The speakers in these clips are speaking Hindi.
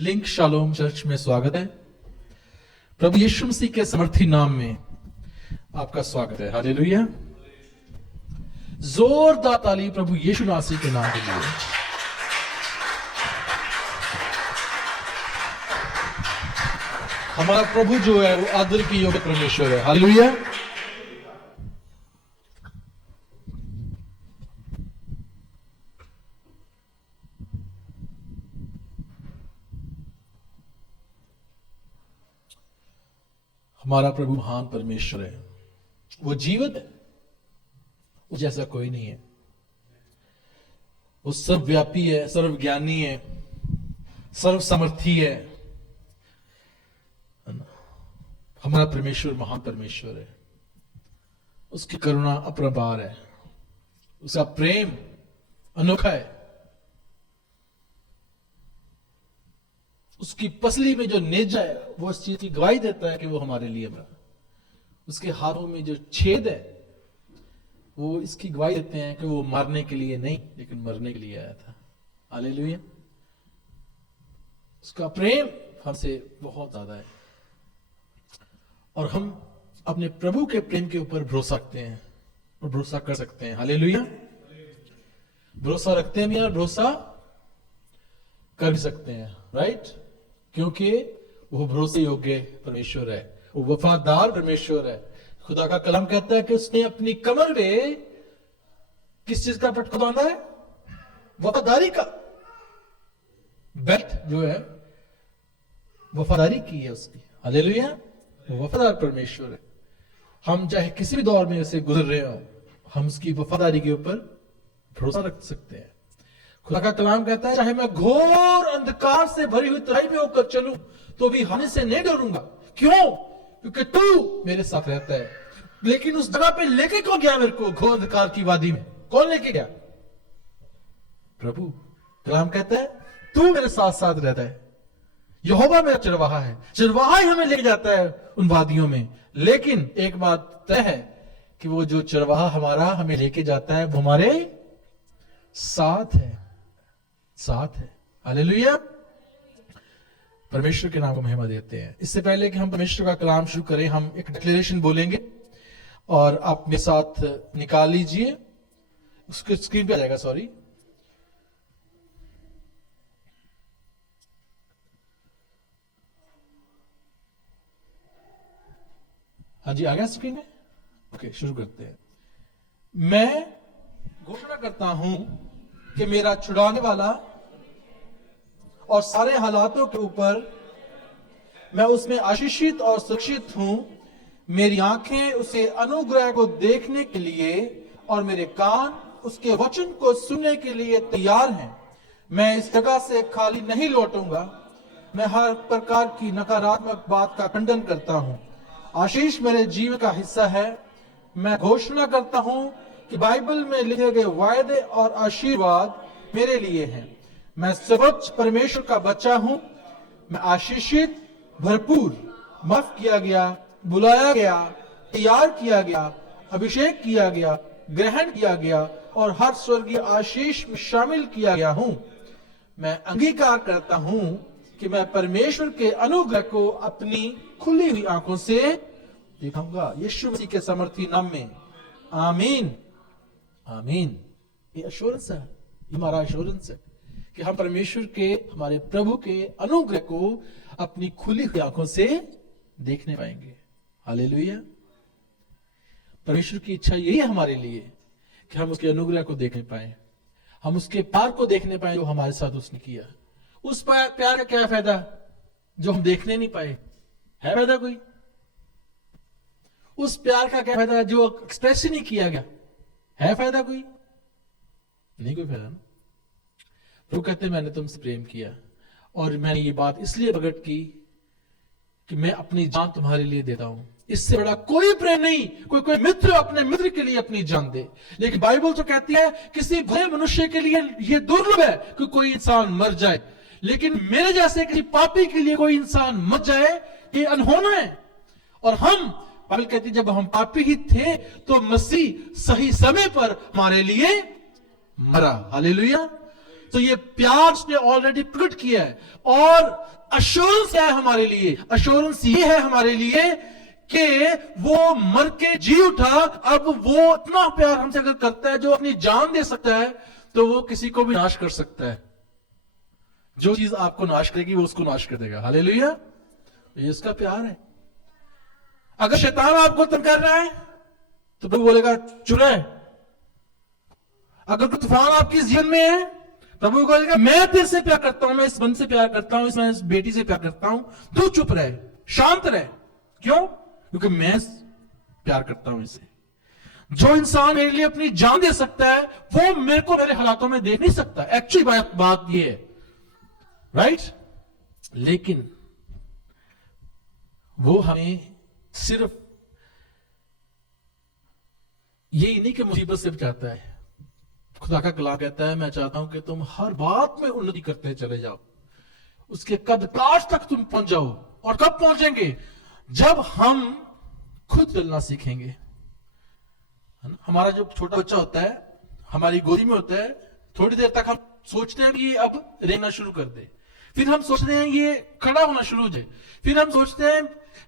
लिंक शालोम चर्च में स्वागत है। प्रभु यीशु मसीह के समर्थी नाम में आपका स्वागत है। हालेलुया। जोरदार ताली प्रभु यीशु मसीह के नाम के लिए। हमारा प्रभु जो है वो आदर की योग्य परमेश्वर है। हालेलुया। हमारा प्रभु महान परमेश्वर है, वो जीवित है, वो जैसा कोई नहीं है। वो सर्वव्यापी है, सर्वज्ञानी है, सर्वसमर्थी है। हमारा परमेश्वर महान परमेश्वर है। उसकी करुणा अपरंपार है, उसका प्रेम अनोखा है। उसकी पसली में जो नेजा है वो इस चीज की गवाही देता है कि वो हमारे लिए मरा। उसके हाथों में जो छेद है वो इसकी गवाही देते हैं कि वो मारने के लिए नहीं लेकिन मरने के लिए आया था। हालेलुया। उसका प्रेम हमसे बहुत ज्यादा है और हम अपने प्रभु के प्रेम के ऊपर भरोसा रखते हैं और भरोसा कर सकते हैं। हालेलुया। भरोसा रखते हैं भी और भरोसा कर भी सकते हैं। राइट। क्योंकि वो भरोसे योग्य परमेश्वर है, वो वफादार परमेश्वर है। खुदा का कलाम कहता है कि उसने अपनी कमर में किस चीज का पटका बांधा है? वफादारी का बेल्ट जो है वफादारी की है उसकी। हालेलुया। वो वफादार परमेश्वर है। हम चाहे किसी भी दौर में से गुजर रहे हो, हम उसकी वफादारी के ऊपर भरोसा रख सकते हैं। खुदा का कलाम कहता है चाहे मैं घोर अंधकार से भरी हुई तराई में होकर चलूं तो भी हानि से नहीं डरूंगा। क्यों? क्योंकि तू मेरे साथ रहता है। लेकिन उस जगह पे लेके कौन गया मेरे को? घोर अंधकार की वादी में कौन लेके गया? प्रभु। कलाम कहता है तू मेरे साथ साथ रहता है। यहोवा मेरा चरवाहा है, चरवाहा ही हमें लेके जाता है उन वादियों में। लेकिन एक बात तय है कि वो जो चरवाहा हमारा हमें लेके जाता है वो हमारे साथ है, साथ है। हालेलुया। परमेश्वर के नाम को महिमा देते हैं। इससे पहले कि हम परमेश्वर का कलाम शुरू करें, हम एक डिक्लेरेशन बोलेंगे और आप मेरे साथ निकाल लीजिए। उसके स्क्रीन पे आ जाएगा। सॉरी। हाँ जी, आ गया स्क्रीन में। ओके, शुरू करते हैं। मैं घोषणा करता हूं कि मेरा छुड़ाने वाला और सारे हालातों के ऊपर मैं उसमें आशीषित और सुरक्षित हूं। मेरी आंखें उसे अनुग्रह को देखने के लिए और मेरे कान उसके वचन को सुनने के लिए तैयार हैं। मैं इस जगह से खाली नहीं लौटूंगा। मैं हर प्रकार की नकारात्मक बात का खंडन करता हूं। आशीष मेरे जीवन का हिस्सा है। मैं घोषणा करता हूं कि बाइबल में लिखे गए वायदे और आशीर्वाद मेरे लिए हैं। मैं सर्वोच्च परमेश्वर का बच्चा हूं। मैं आशीषित, भरपूर, माफ किया गया, बुलाया गया, तैयार किया गया, अभिषेक किया गया, ग्रहण किया गया और हर स्वर्गीय आशीष में शामिल किया गया हूं। मैं अंगीकार करता हूं कि मैं परमेश्वर के अनुग्रह को अपनी खुली हुई आंखों से दिखाऊंगा। यीशु मसीह के समर्थी नाम में आमीन, आमीन। ये एश्योरेंस है, ये हमारा एश्योरेंस है कि हम परमेश्वर के, हमारे प्रभु के अनुग्रह को अपनी खुली हुई आंखों से देखने पाएंगे। हालेलुया। परमेश्वर की इच्छा यही है हमारे लिए कि हम उसके अनुग्रह को देखने पाए, हम उसके प्यार को देखने पाए जो हमारे साथ उसने किया। उस प्यार का क्या फायदा जो हम देखने नहीं पाए? है फायदा कोई? उस प्यार का क्या फायदा जो एक्सप्रेस ही नहीं किया गया? है फायदा कोई? नहीं कोई फायदा ना। वो कहते मैंने तुमसे प्रेम किया और मैंने ये बात इसलिए प्रकट की कि मैं अपनी जान तुम्हारे लिए देता हूं। इससे बड़ा कोई प्रेम नहीं। कोई मित्र अपने मित्र के लिए अपनी जान दे। लेकिन बाइबल तो कहती है किसी भले मनुष्य के लिए यह दुर्लभ है कि कोई इंसान मर जाए, लेकिन मेरे जैसे किसी पापी के लिए कोई इंसान मर जाए ये अनहोना है। और हम, बाइबल कहती है जब हम पापी ही थे तो मसीह सही समय पर हमारे लिए मरा। हालेलुया। तो ये प्यार उसने ऑलरेडी प्रकट किया है। और अश्योरेंस क्या है हमारे लिए? अश्योरेंस ये है हमारे लिए कि वो मर के जी उठा। अब वो इतना प्यार हमसे अगर करता है, जो अपनी जान दे सकता है, तो वो किसी को भी नाश कर सकता है। जो चीज आपको नाश करेगी वो उसको नाश कर देगा। हालेलुया, ये उसका प्यार है। अगर शैतान आपको तंग कर रहा है तो प्रभु बोलेगा चुप रह। अगर कोई तूफान आपके जीवन में है, प्रभु बोलेगा मैं तेरे से प्यार करता हूं, मैं इस बंद से प्यार करता हूं, मैं इस बेटी से प्यार करता हूं, तू चुप रहे, शांत रहे। क्यों? क्योंकि मैं प्यार करता हूं इसे। जो इंसान मेरे लिए अपनी जान दे सकता है, वो मेरे को मेरे हालातों में देख नहीं सकता। एक्चुअली बात ये है, राइट? लेकिन वो हमें सिर्फ यही नहीं कि मुसीबत से बचाता है। खुदा का कलाम कहता है मैं चाहता हूं कि तुम हर बात में उन्नति करते चले जाओ, उसके कद काश तक तुम पहुंच जाओ। और कब पहुंचेंगे? जब हम खुद चलना सीखेंगे, है ना? हमारा जब छोटा बच्चा होता है, हमारी गोदी में होता है, थोड़ी देर तक हम सोचते हैं कि अब रेंगना शुरू कर दे, फिर हम सोचते हैं ये खड़ा होना शुरू हो जाए, फिर हम सोचते हैं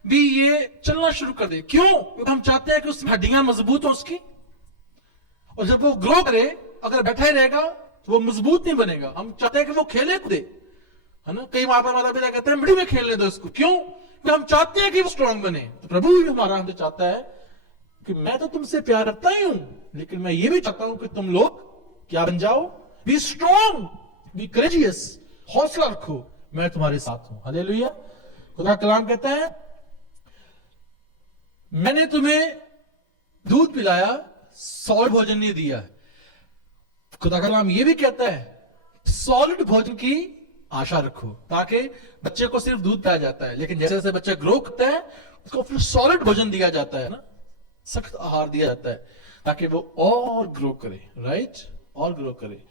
भी ये चलना शुरू कर दे। क्यों? क्योंकि हम चाहते हैं कि उसकी हड्डियां मजबूत हो उसकी, और जब वो ग्रो करे, अगर बैठा ही रहेगा तो वो मजबूत नहीं बनेगा। हम चाहते हैं कि वो खेले कूदे, है ना? कई माता पिता कहते हैं मिट्टी में खेलने दो इसको। क्यों? क्योंकि हम चाहते हैं कि वो स्ट्रांग बने। तो प्रभु भी हमारा हमसे चाहता है कि मैं तो तुमसे प्यार करता ही हूं, लेकिन मैं ये भी चाहता हूं कि तुम लोग क्या बन जाओ? बी स्ट्रांग, बी करेजियस, हौसला रखो, मैं तुम्हारे साथ हूं। हालेलुया। खुदा कलाम कहता है मैंने तुम्हें दूध पिलाया, सॉलिड भोजन नहीं दिया। खुदा का कलाम यह भी कहता है सॉलिड भोजन की आशा रखो, ताकि बच्चे को सिर्फ दूध पिलाया जाता है, लेकिन जैसे जैसे बच्चा ग्रो करता है उसको फिर सॉलिड भोजन दिया जाता है ना, सख्त आहार दिया जाता है, ताकि वो और ग्रो करे, राइट? और ग्रो करे।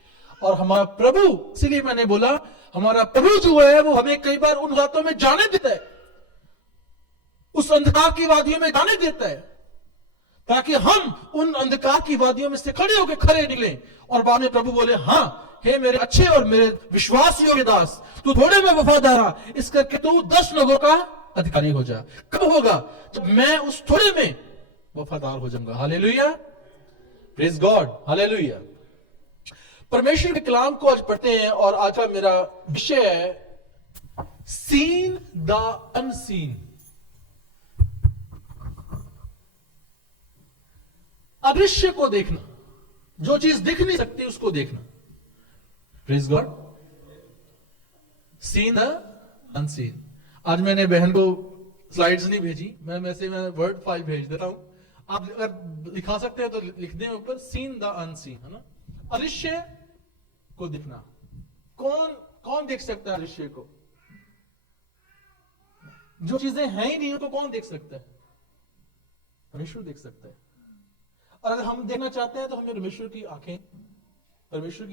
और हमारा प्रभु, इसीलिए मैंने बोला हमारा प्रभु जो है वो हमें कई बार उन बातों में जाने देता है, उस अंधकार की वादियों में जाने देता है, ताकि हम उन अंधकार की वादियों में से खड़े होकर खड़े निकले। और बाद में प्रभु बोले हाँ हे मेरे अच्छे और मेरे विश्वास योग्य दास, तू थोड़े में वफादार रहा, इस करके तू 10 लोगों का अधिकारी हो जा। कब होगा? जब मैं उस थोड़े में वफादार हो जाऊंगा। Hallelujah, praise God, hallelujah. परमेश्वर के कलाम को आज पढ़ते हैं, और आज का मेरा विषय है सीन द अनसीन। अदृश्य को देखना, जो चीज दिख नहीं सकती उसको देखना। Praise God. Seen the unseen. आज मैंने बहन को स्लाइड्स नहीं भेजी, मैं वर्ड फाइल भेज देता हूं, आप अगर लिखा सकते हैं तो लिख दें ऊपर, सीन द अनसीन, है ना? अदृश्य को दिखना। कौन देख सकता है अदृश्य को? जो चीजें हैं ही नहीं उनको कौन देख सकता है? परमेश्वर देख सकता है। और अगर हम देखना चाहते हैं तो हमें परमेश्वर की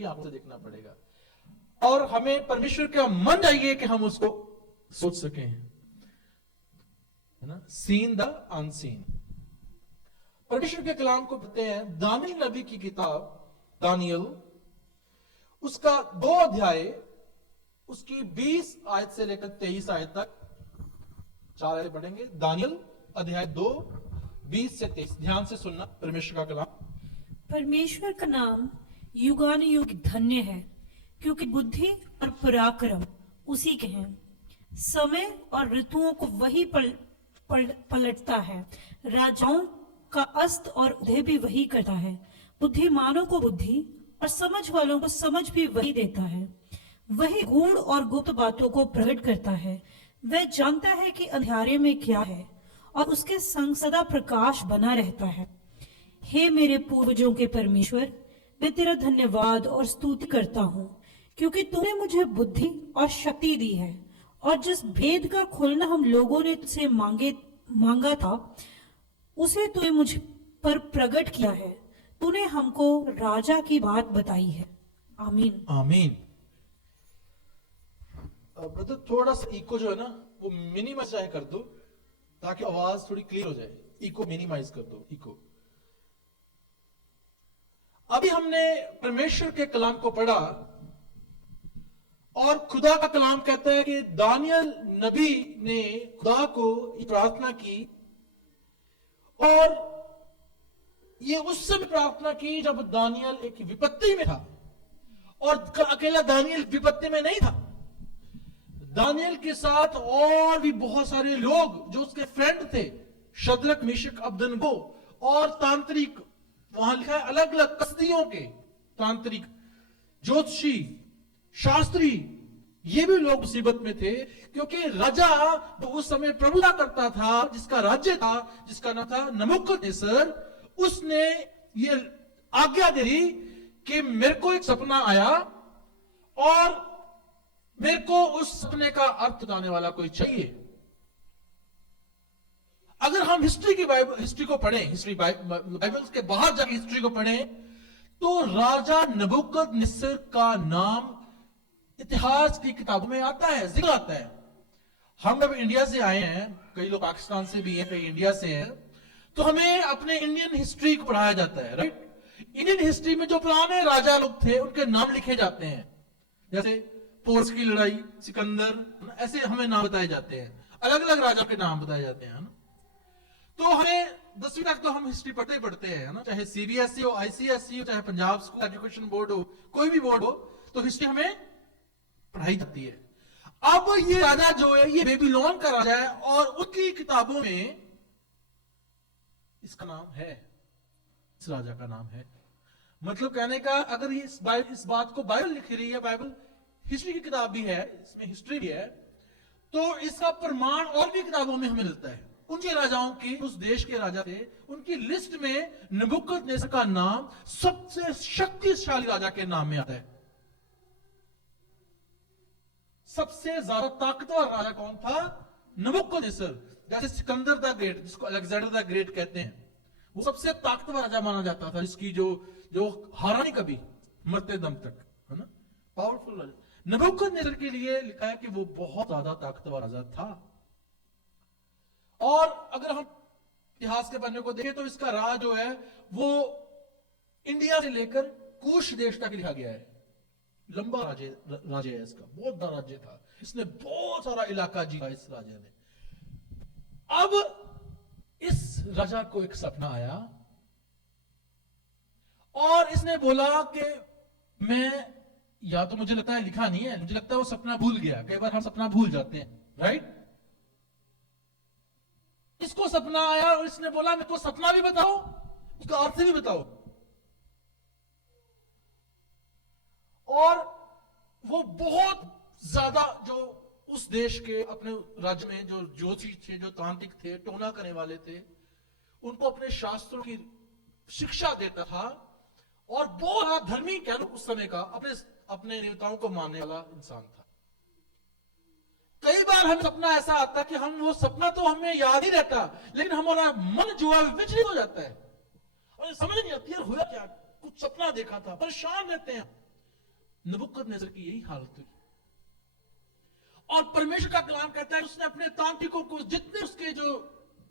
आंखों से देखना पड़ेगा, और हमें परमेश्वर का मन चाहिए कि हम उसको सोच सकें, है ना? Seen the unseen. परमेश्वर के कलाम को पढ़ते हैं दानियल नबी की किताब, दानियल उसका 2 अध्याय, उसकी 20 आयत से लेकर 23 आयत तक 4 आयत पढ़ेंगे। दानियल अध्याय 2 20 से 23। ध्यान से सुनना परमेश्वर का कलाम। परमेश्वर का नाम युगानुयुग धन्य है, क्योंकि बुद्धि और पराक्रम उसी के हैं। समय और ऋतुओं को वही पलटता है, राजाओं का अस्त और उदय भी वही करता है। बुद्धिमानों को बुद्धि और समझ वालों को समझ भी वही देता है। वही गूढ़ और गुप्त बातों को प्रकट करता है। वह जानता है कि अंधेरे में क्या है, और उसके संग सदा प्रकाश बना रहता है। हे मेरे पूर्वजों के परमेश्वर, मैं तेरा धन्यवाद और स्तुति करता हूँ, क्योंकि तूने मुझे बुद्धि और शक्ति दी है, और जिस भेद का खुलना हम लोगों ने तुझसे मांगा था, उसे तूने मुझ पर प्रकट किया है। तूने हमको राजा की बात बताई है। आमीन, आमीन। ब्रदर थोड़ा सा इको जो है ना वो मिनिमाइज चाहे कर दो, ताकि आवाज थोड़ी क्लियर हो जाए। इको मिनिमाइज कर दो, इको। अभी हमने परमेश्वर के कलाम को पढ़ा और खुदा का कलाम कहता है कि दानियल नबी ने खुदा को प्रार्थना की, और ये उस समय प्रार्थना की जब दानियल एक विपत्ति में था, और अकेला दानियल विपत्ति में नहीं था, दानियल के साथ और भी बहुत सारे लोग जो उसके फ्रेंड थे, शद्रक मेशक अबेदनगो, और तांत्रिक, वहां लिखा है अलग अलग कस्तियों के तांत्रिक, ज्योतिषी, शास्त्री, ये भी लोग मुसीबत में थे, क्योंकि राजा जो उस समय प्रभुता करता था, जिसका राज्य था, जिसका नाम था नबूकदनेस्सर, उसने ये आज्ञा दे दी कि मेरे को एक सपना आया और मेरे को उस सपने का अर्थ बताने वाला कोई चाहिए। अगर हम हिस्ट्री को पढ़ें, बाइबल के बाहर जाकर हिस्ट्री को पढ़ें, तो राजा नबूकदनेस्सर का नाम इतिहास की किताबों में आता है, जिक्र आता है। हम जब इंडिया से आए हैं, कई लोग पाकिस्तान से भी हैं, कई इंडिया से हैं, तो हमें अपने इंडियन हिस्ट्री को पढ़ाया जाता है, राइट। इंडियन हिस्ट्री में जो पुराने राजा लोग थे उनके नाम लिखे जाते हैं, जैसे पोर्स की लड़ाई, सिकंदर, ऐसे हमें नाम बताए जाते हैं, अलग अलग राजा के नाम बताए जाते हैं ना। तो हमें 10वीं तक तो हम हिस्ट्री पढ़ते ही पढ़ते हैं ना, चाहे सीबीएसई हो, आईसीएसई हो, चाहे पंजाब स्कूल एजुकेशन बोर्ड हो, कोई भी बोर्ड हो, तो हिस्ट्री हमें पढ़ाई जाती है। अब ये राजा जो है ये बेबीलोन का राजा है, और उनकी किताबों में इसका नाम है, इस राजा का नाम है। मतलब कहने का, अगर ये इस बात को बाइबल लिख रही है, बाइबल हिस्ट्री की किताब भी है, इसमें हिस्ट्री भी है, तो इसका प्रमाण और भी किताबों में हमें मिलता है। उनके राजाओं की, उस देश के राजा थे, उनकी लिस्ट में नबूकदनेस्सर का नाम सबसे शक्तिशाली राजा के नाम में आता है। सबसे ज्यादा ताकतवर राजा कौन था? नबूकदनेस्सर। जैसे सिकंदर द ग्रेट, जिसको अलेक्जेंडर द ग्रेट कहते हैं, वो सबसे ताकतवर राजा माना जाता था, जिसकी जो हारा नहीं कभी, मरते दम तक, है ना, पावरफुल राजा। नबूकदनेस्सर के लिए लिखा है कि वो बहुत ज्यादा ताकतवर राजा था। और अगर हम इतिहास के पन्ने को देखें तो इसका राज जो है वो इंडिया से लेकर कूश देश तक लिखा गया है। लंबा राज्य है इसका, बहुत बड़ा राज्य था, इसने बहुत सारा इलाका जीता इस राजा ने। अब इस राजा को एक सपना आया और इसने बोला कि मैं, या तो मुझे लगता है लिखा नहीं है, मुझे लगता है वो सपना भूल गया। कई बार हम सपना भूल जाते हैं, राइट। इसको सपना आया और इसने बोला मेरे को सपना भी बताओ, उसका अर्थ भी बताओ। और वो बहुत ज्यादा जो उस देश के अपने राज्य में जो ज्योतिषी थे, जो तांत्रिक थे, टोना करने वाले थे, उनको अपने शास्त्रों की शिक्षा देता था, और बहुत धर्मी कह लो उस समय का, अपने देवताओं को मानने वाला इंसान था। कई बार हमें सपना ऐसा आता है कि हम वो सपना तो हमें याद ही रहता, लेकिन हमारा मन जो है विचलित हो जाता है और समझ नहीं आती यार हुआ क्या, कुछ सपना देखा था, परेशान रहते हैं। नबूकदनेस्सर की यही हालत हुई। और परमेश्वर का कलाम कहता है उसने अपने तांत्रिकों को, जितने उसके जो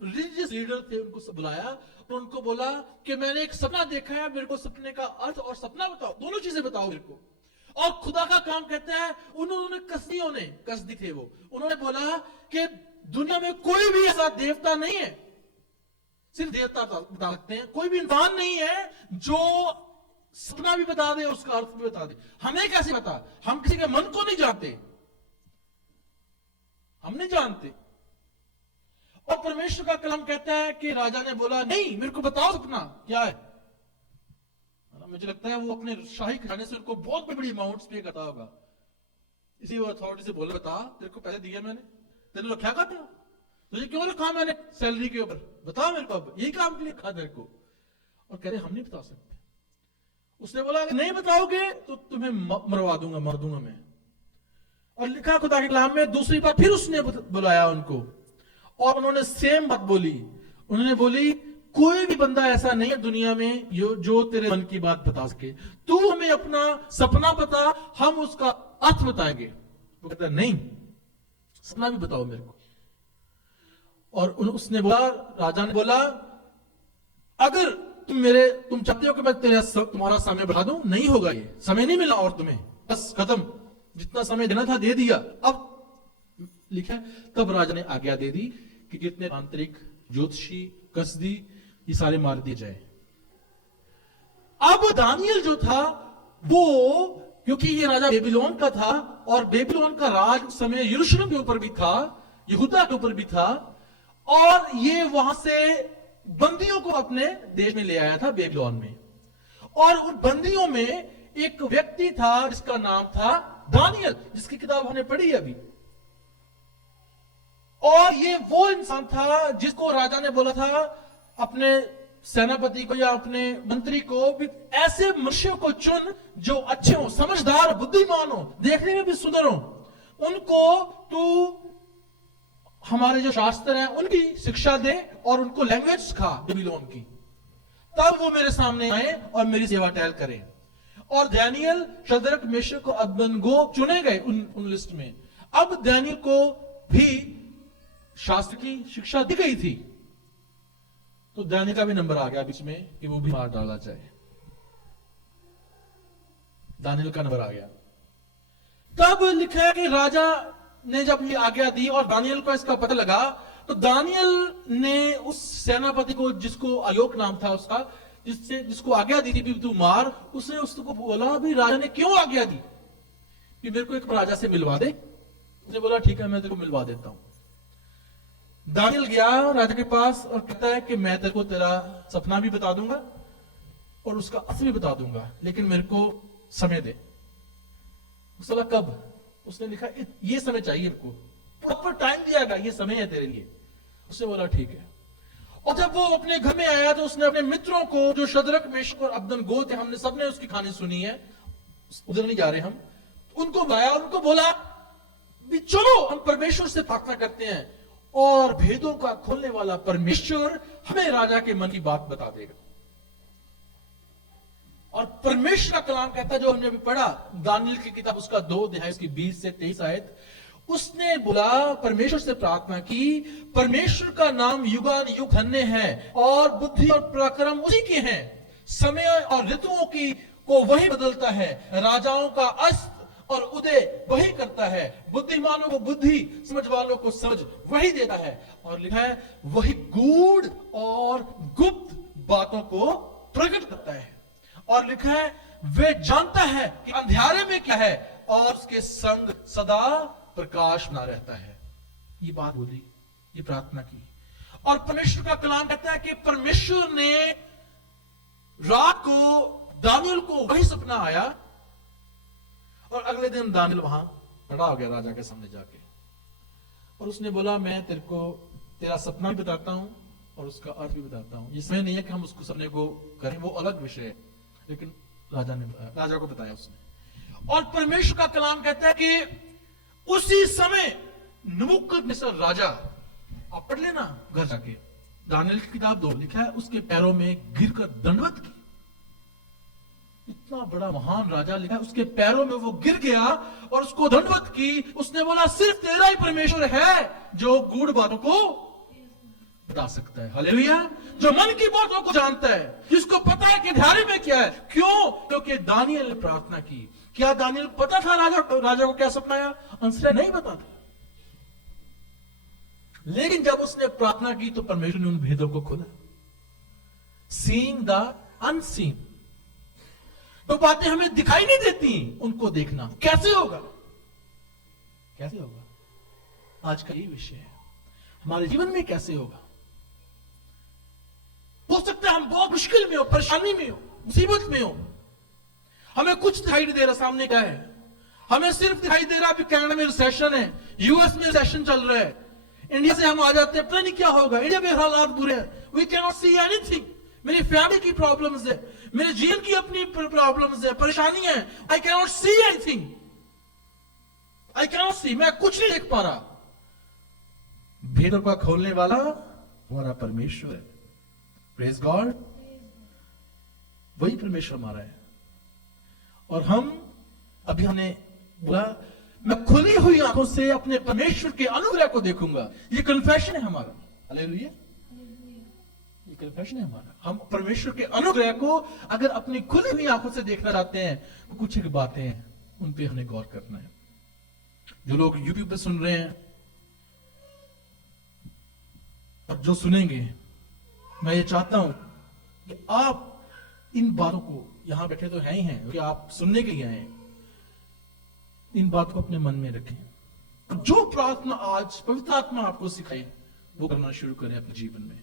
रिलीजियस लीडर थे, उनको सब बुलाया और उनको बोला कि मैंने एक सपना देखा है, मेरे को सपने का अर्थ और सपना बताओ, दोनों चीजें बताओ मेरे को। और खुदा का काम कहता है उन्होंने, कसदी थे वो, उन्होंने बोला कि दुनिया में कोई भी ऐसा देवता नहीं है, सिर्फ देवता बता सकते हैं, कोई भी इंसान नहीं है जो सपना भी बता दे और उसका अर्थ भी बता दे। हमें कैसे पता? हम किसी के मन को नहीं जानते, हम नहीं जानते। और परमेश्वर का कलाम कहता है कि राजा ने बोला नहीं, मेरे को बताओ सपना क्या है। मुझे लगता है वो अपने शाही खजाने से उनको बहुत बड़ी अमाउंट्स पे करता होगा, इसी वो अथॉरिटी से बोला बता, तेरे को पैसे दिए मैंने, तेरे रखा करते हो, तुझे क्यों रखा मैंने सैलरी के ऊपर, बता मेरे को, अब यही काम के लिए रखा तेरे को। और कह रहे हम नहीं बता सकते। उसने बोला नहीं बताओगे तो तुम्हें मरवा दूंगा, मार दूंगा मैं। और लिखा खुदा के कलाम में दूसरी बार फिर उसने बुलाया उनको और उन्होंने सेम बात बोली। उन्होंने बोली कोई भी बंदा ऐसा नहीं है दुनिया में जो तेरे मन की बात बता सके, तू हमें अपना सपना बता, हम उसका अर्थ बताएंगे। वो कहता नहीं, सपना भी बताओ मेरे को। और उसने बोला, राजा ने बोला अगर तुम चाहते हो कि मैं तुम्हारा समय बढ़ा दूं, नहीं होगा, ये समय नहीं मिला और तुम्हें, बस खत्म, जितना समय देना था दे दिया। अब लिखा है तब राजा ने आज्ञा दे दी कि जितने आंतरिक ज्योतिषी कसदी ये सारे मार दिए जाए। अब दानियल जो था वो, क्योंकि ये राजा बेबीलोन का था और बेबीलोन का राज उस समय यरूशलेम के ऊपर भी था, यहूदा के ऊपर भी था, और ये वहां से बंदियों को अपने देश में ले आया था बेबीलोन में। और उन बंदियों में एक व्यक्ति था जिसका नाम था दानियल, जिसकी किताब हमने पढ़ी है अभी। और ये वो इंसान था जिसको राजा ने बोला था अपने सेनापति को या अपने मंत्री को भी, ऐसे मनुष्यों को चुन जो अच्छे हो, समझदार, बुद्धिमान हो, देखने में भी सुंदर हो, उनको तू हमारे जो शास्त्र हैं उनकी शिक्षा दे और उनको लैंग्वेज सिखा बेबीलोन की, तब वो मेरे सामने आए और मेरी सेवा टहल करें। और दानियल, शद्रक, मेशक और अबेदनगो चुने गए उन लिस्ट में। अब दानियल को भी शास्त्र की शिक्षा दी गई थी, तो दानियल का भी नंबर आ गया बीच में कि वो भी मार डाला जाए। दानियल का नंबर आ गया। तब लिखा है कि राजा ने जब ये आज्ञा दी और दानियल को इसका पता लगा, तो दानियल ने उस सेनापति को, जिसको आयोग नाम था उसका, जिसको आज्ञा दी थी तू मार, उसने उसको बोला भी राजा ने क्यों आज्ञा दी कि मेरे को एक राजा से मिलवा दे। उसने बोला ठीक है मैं तेरे को मिलवा देता हूं। दानियल गया राजा के पास और कहता है कि मैं तेरे को तेरा सपना भी बता दूंगा और उसका असर भी बता दूंगा, लेकिन मेरे को समय दे। उसने बोला कब? उसने लिखा ये समय चाहिए, मेरे को प्रॉपर टाइम दिया गया, ये समय है तेरे लिए। उसने बोला ठीक है। और जब वो अपने घर में आया तो उसने अपने मित्रों को, जो शद्रक, मेशक और अबेदनगो थे, हमने सबने उसकी कहानी सुनी है, उधर नहीं जा रहे हम, उनको बुलाया, उनको बोला भी चलो हम परमेश्वर से प्रार्थना करते हैं और भेदों का खोलने वाला परमेश्वर हमें राजा के मन की बात बता देगा। और परमेश्वर का कलाम कहता है, जो हमने अभी पढ़ा दानियल की किताब उसका 2 अध्याय उसकी 20 से 23 आयत, उसने बोला, परमेश्वर से प्रार्थना की, परमेश्वर का नाम युगान युग धन्य है और बुद्धि और पराक्रम उसी के हैं, समय और ऋतुओं की को वही बदलता है, राजाओं का अस्त और उदय वही करता है, बुद्धिमानों को बुद्धि, समझ वालों को समझ वही देता है। और लिखा है वही गूढ़ और गुप्त बातों को प्रकट करता है। और लिखा है वे जानता है कि अंधेरे में क्या है और उसके संग सदा प्रकाश बना रहता है। ये बात बोली, ये प्रार्थना की। और परमेश्वर का कलाम कहता है कि परमेश्वर ने रात को दानियल को वही सपना आया और अगले दिन दानियल वहां खड़ा हो गया राजा के सामने जाके, और उसने बोला मैं तेरे को तेरा सपना भी बताता हूं और उसका अर्थ भी बताता हूं। इसमें नहीं है कि हम उसको सपने को करें, वो अलग विषय है, लेकिन राजा को बताया उसने। और परमेश्वर का कलाम कहता है कि उसी समय नबूकदनेस्सर राजा, आप पढ़ लेना घर जाके, दानियल की किताब 2 लिखा है, उसके पैरों में गिरकर दंडवत की। इतना बड़ा महान राजा लिखा है, उसके पैरों में वो गिर गया और उसको दंडवत की। उसने बोला सिर्फ तेरा ही परमेश्वर है जो गूढ़ बातों को बता सकता है। हालेलुया। जो मन की बातों को जानता है, जिसको पता है कि अंधेरे में क्या है। क्यों? क्योंकि दानियल ने प्रार्थना की। क्या दानियल पता था राजा को क्या सपना आया? आंसर नहीं पता था, लेकिन जब उसने प्रार्थना की तो परमेश्वर ने उन भेदों को खोला। Seeing the unseen. तो बातें हमें दिखाई नहीं देती, उनको देखना कैसे होगा, कैसे होगा। आज का यही विषय है, हमारे जीवन में कैसे होगा। हो सकता है हम बहुत मुश्किल में हो, परेशानी में हो, मुसीबत में हो, हमें कुछ दिखाई नहीं दे रहा सामने क्या है। हमें सिर्फ दिखाई दे रहा अभी कनाडा में रिसेशन है, यूएस में रिसेशन चल रहा है, इंडिया से हम आ जाते हैं पता नहीं क्या होगा, इंडिया में हालात बुरे हैं, we can not see anything. मेरी फैमिली की प्रॉब्लम्स है, मेरे जीवन की अपनी प्रॉब्लम्स है, परेशानी है। I can not see anything, I can not see, मैं कुछ नहीं देख पा रहा। भेदों का खोलने वाला हमारा परमेश्वर है। Praise God. वही परमेश्वर हमारा है। और हम अभी हमने बोला मैं खुली हुई आंखों से अपने परमेश्वर के अनुग्रह को देखूंगा। ये कन्फेशन है हमारा। हालेलुया। ये कन्फेशन है हमारा। हम परमेश्वर के अनुग्रह को अगर अपनी खुली हुई आंखों से देखना चाहते हैं तो कुछ एक बातें हैं, उन पे हमें गौर करना है। जो लोग यूट्यूब पे सुन रहे हैं और जो सुनेंगे, मैं ये चाहता हूं कि आप इन बातों को, यहां बैठे तो हैं ही हैं क्योंकि आप सुनने के लिए आए हैं, इन बात को अपने मन में रखें। जो प्रार्थना आज पवित्र आत्मा आपको सिखाए वो करना शुरू करें अपने जीवन में।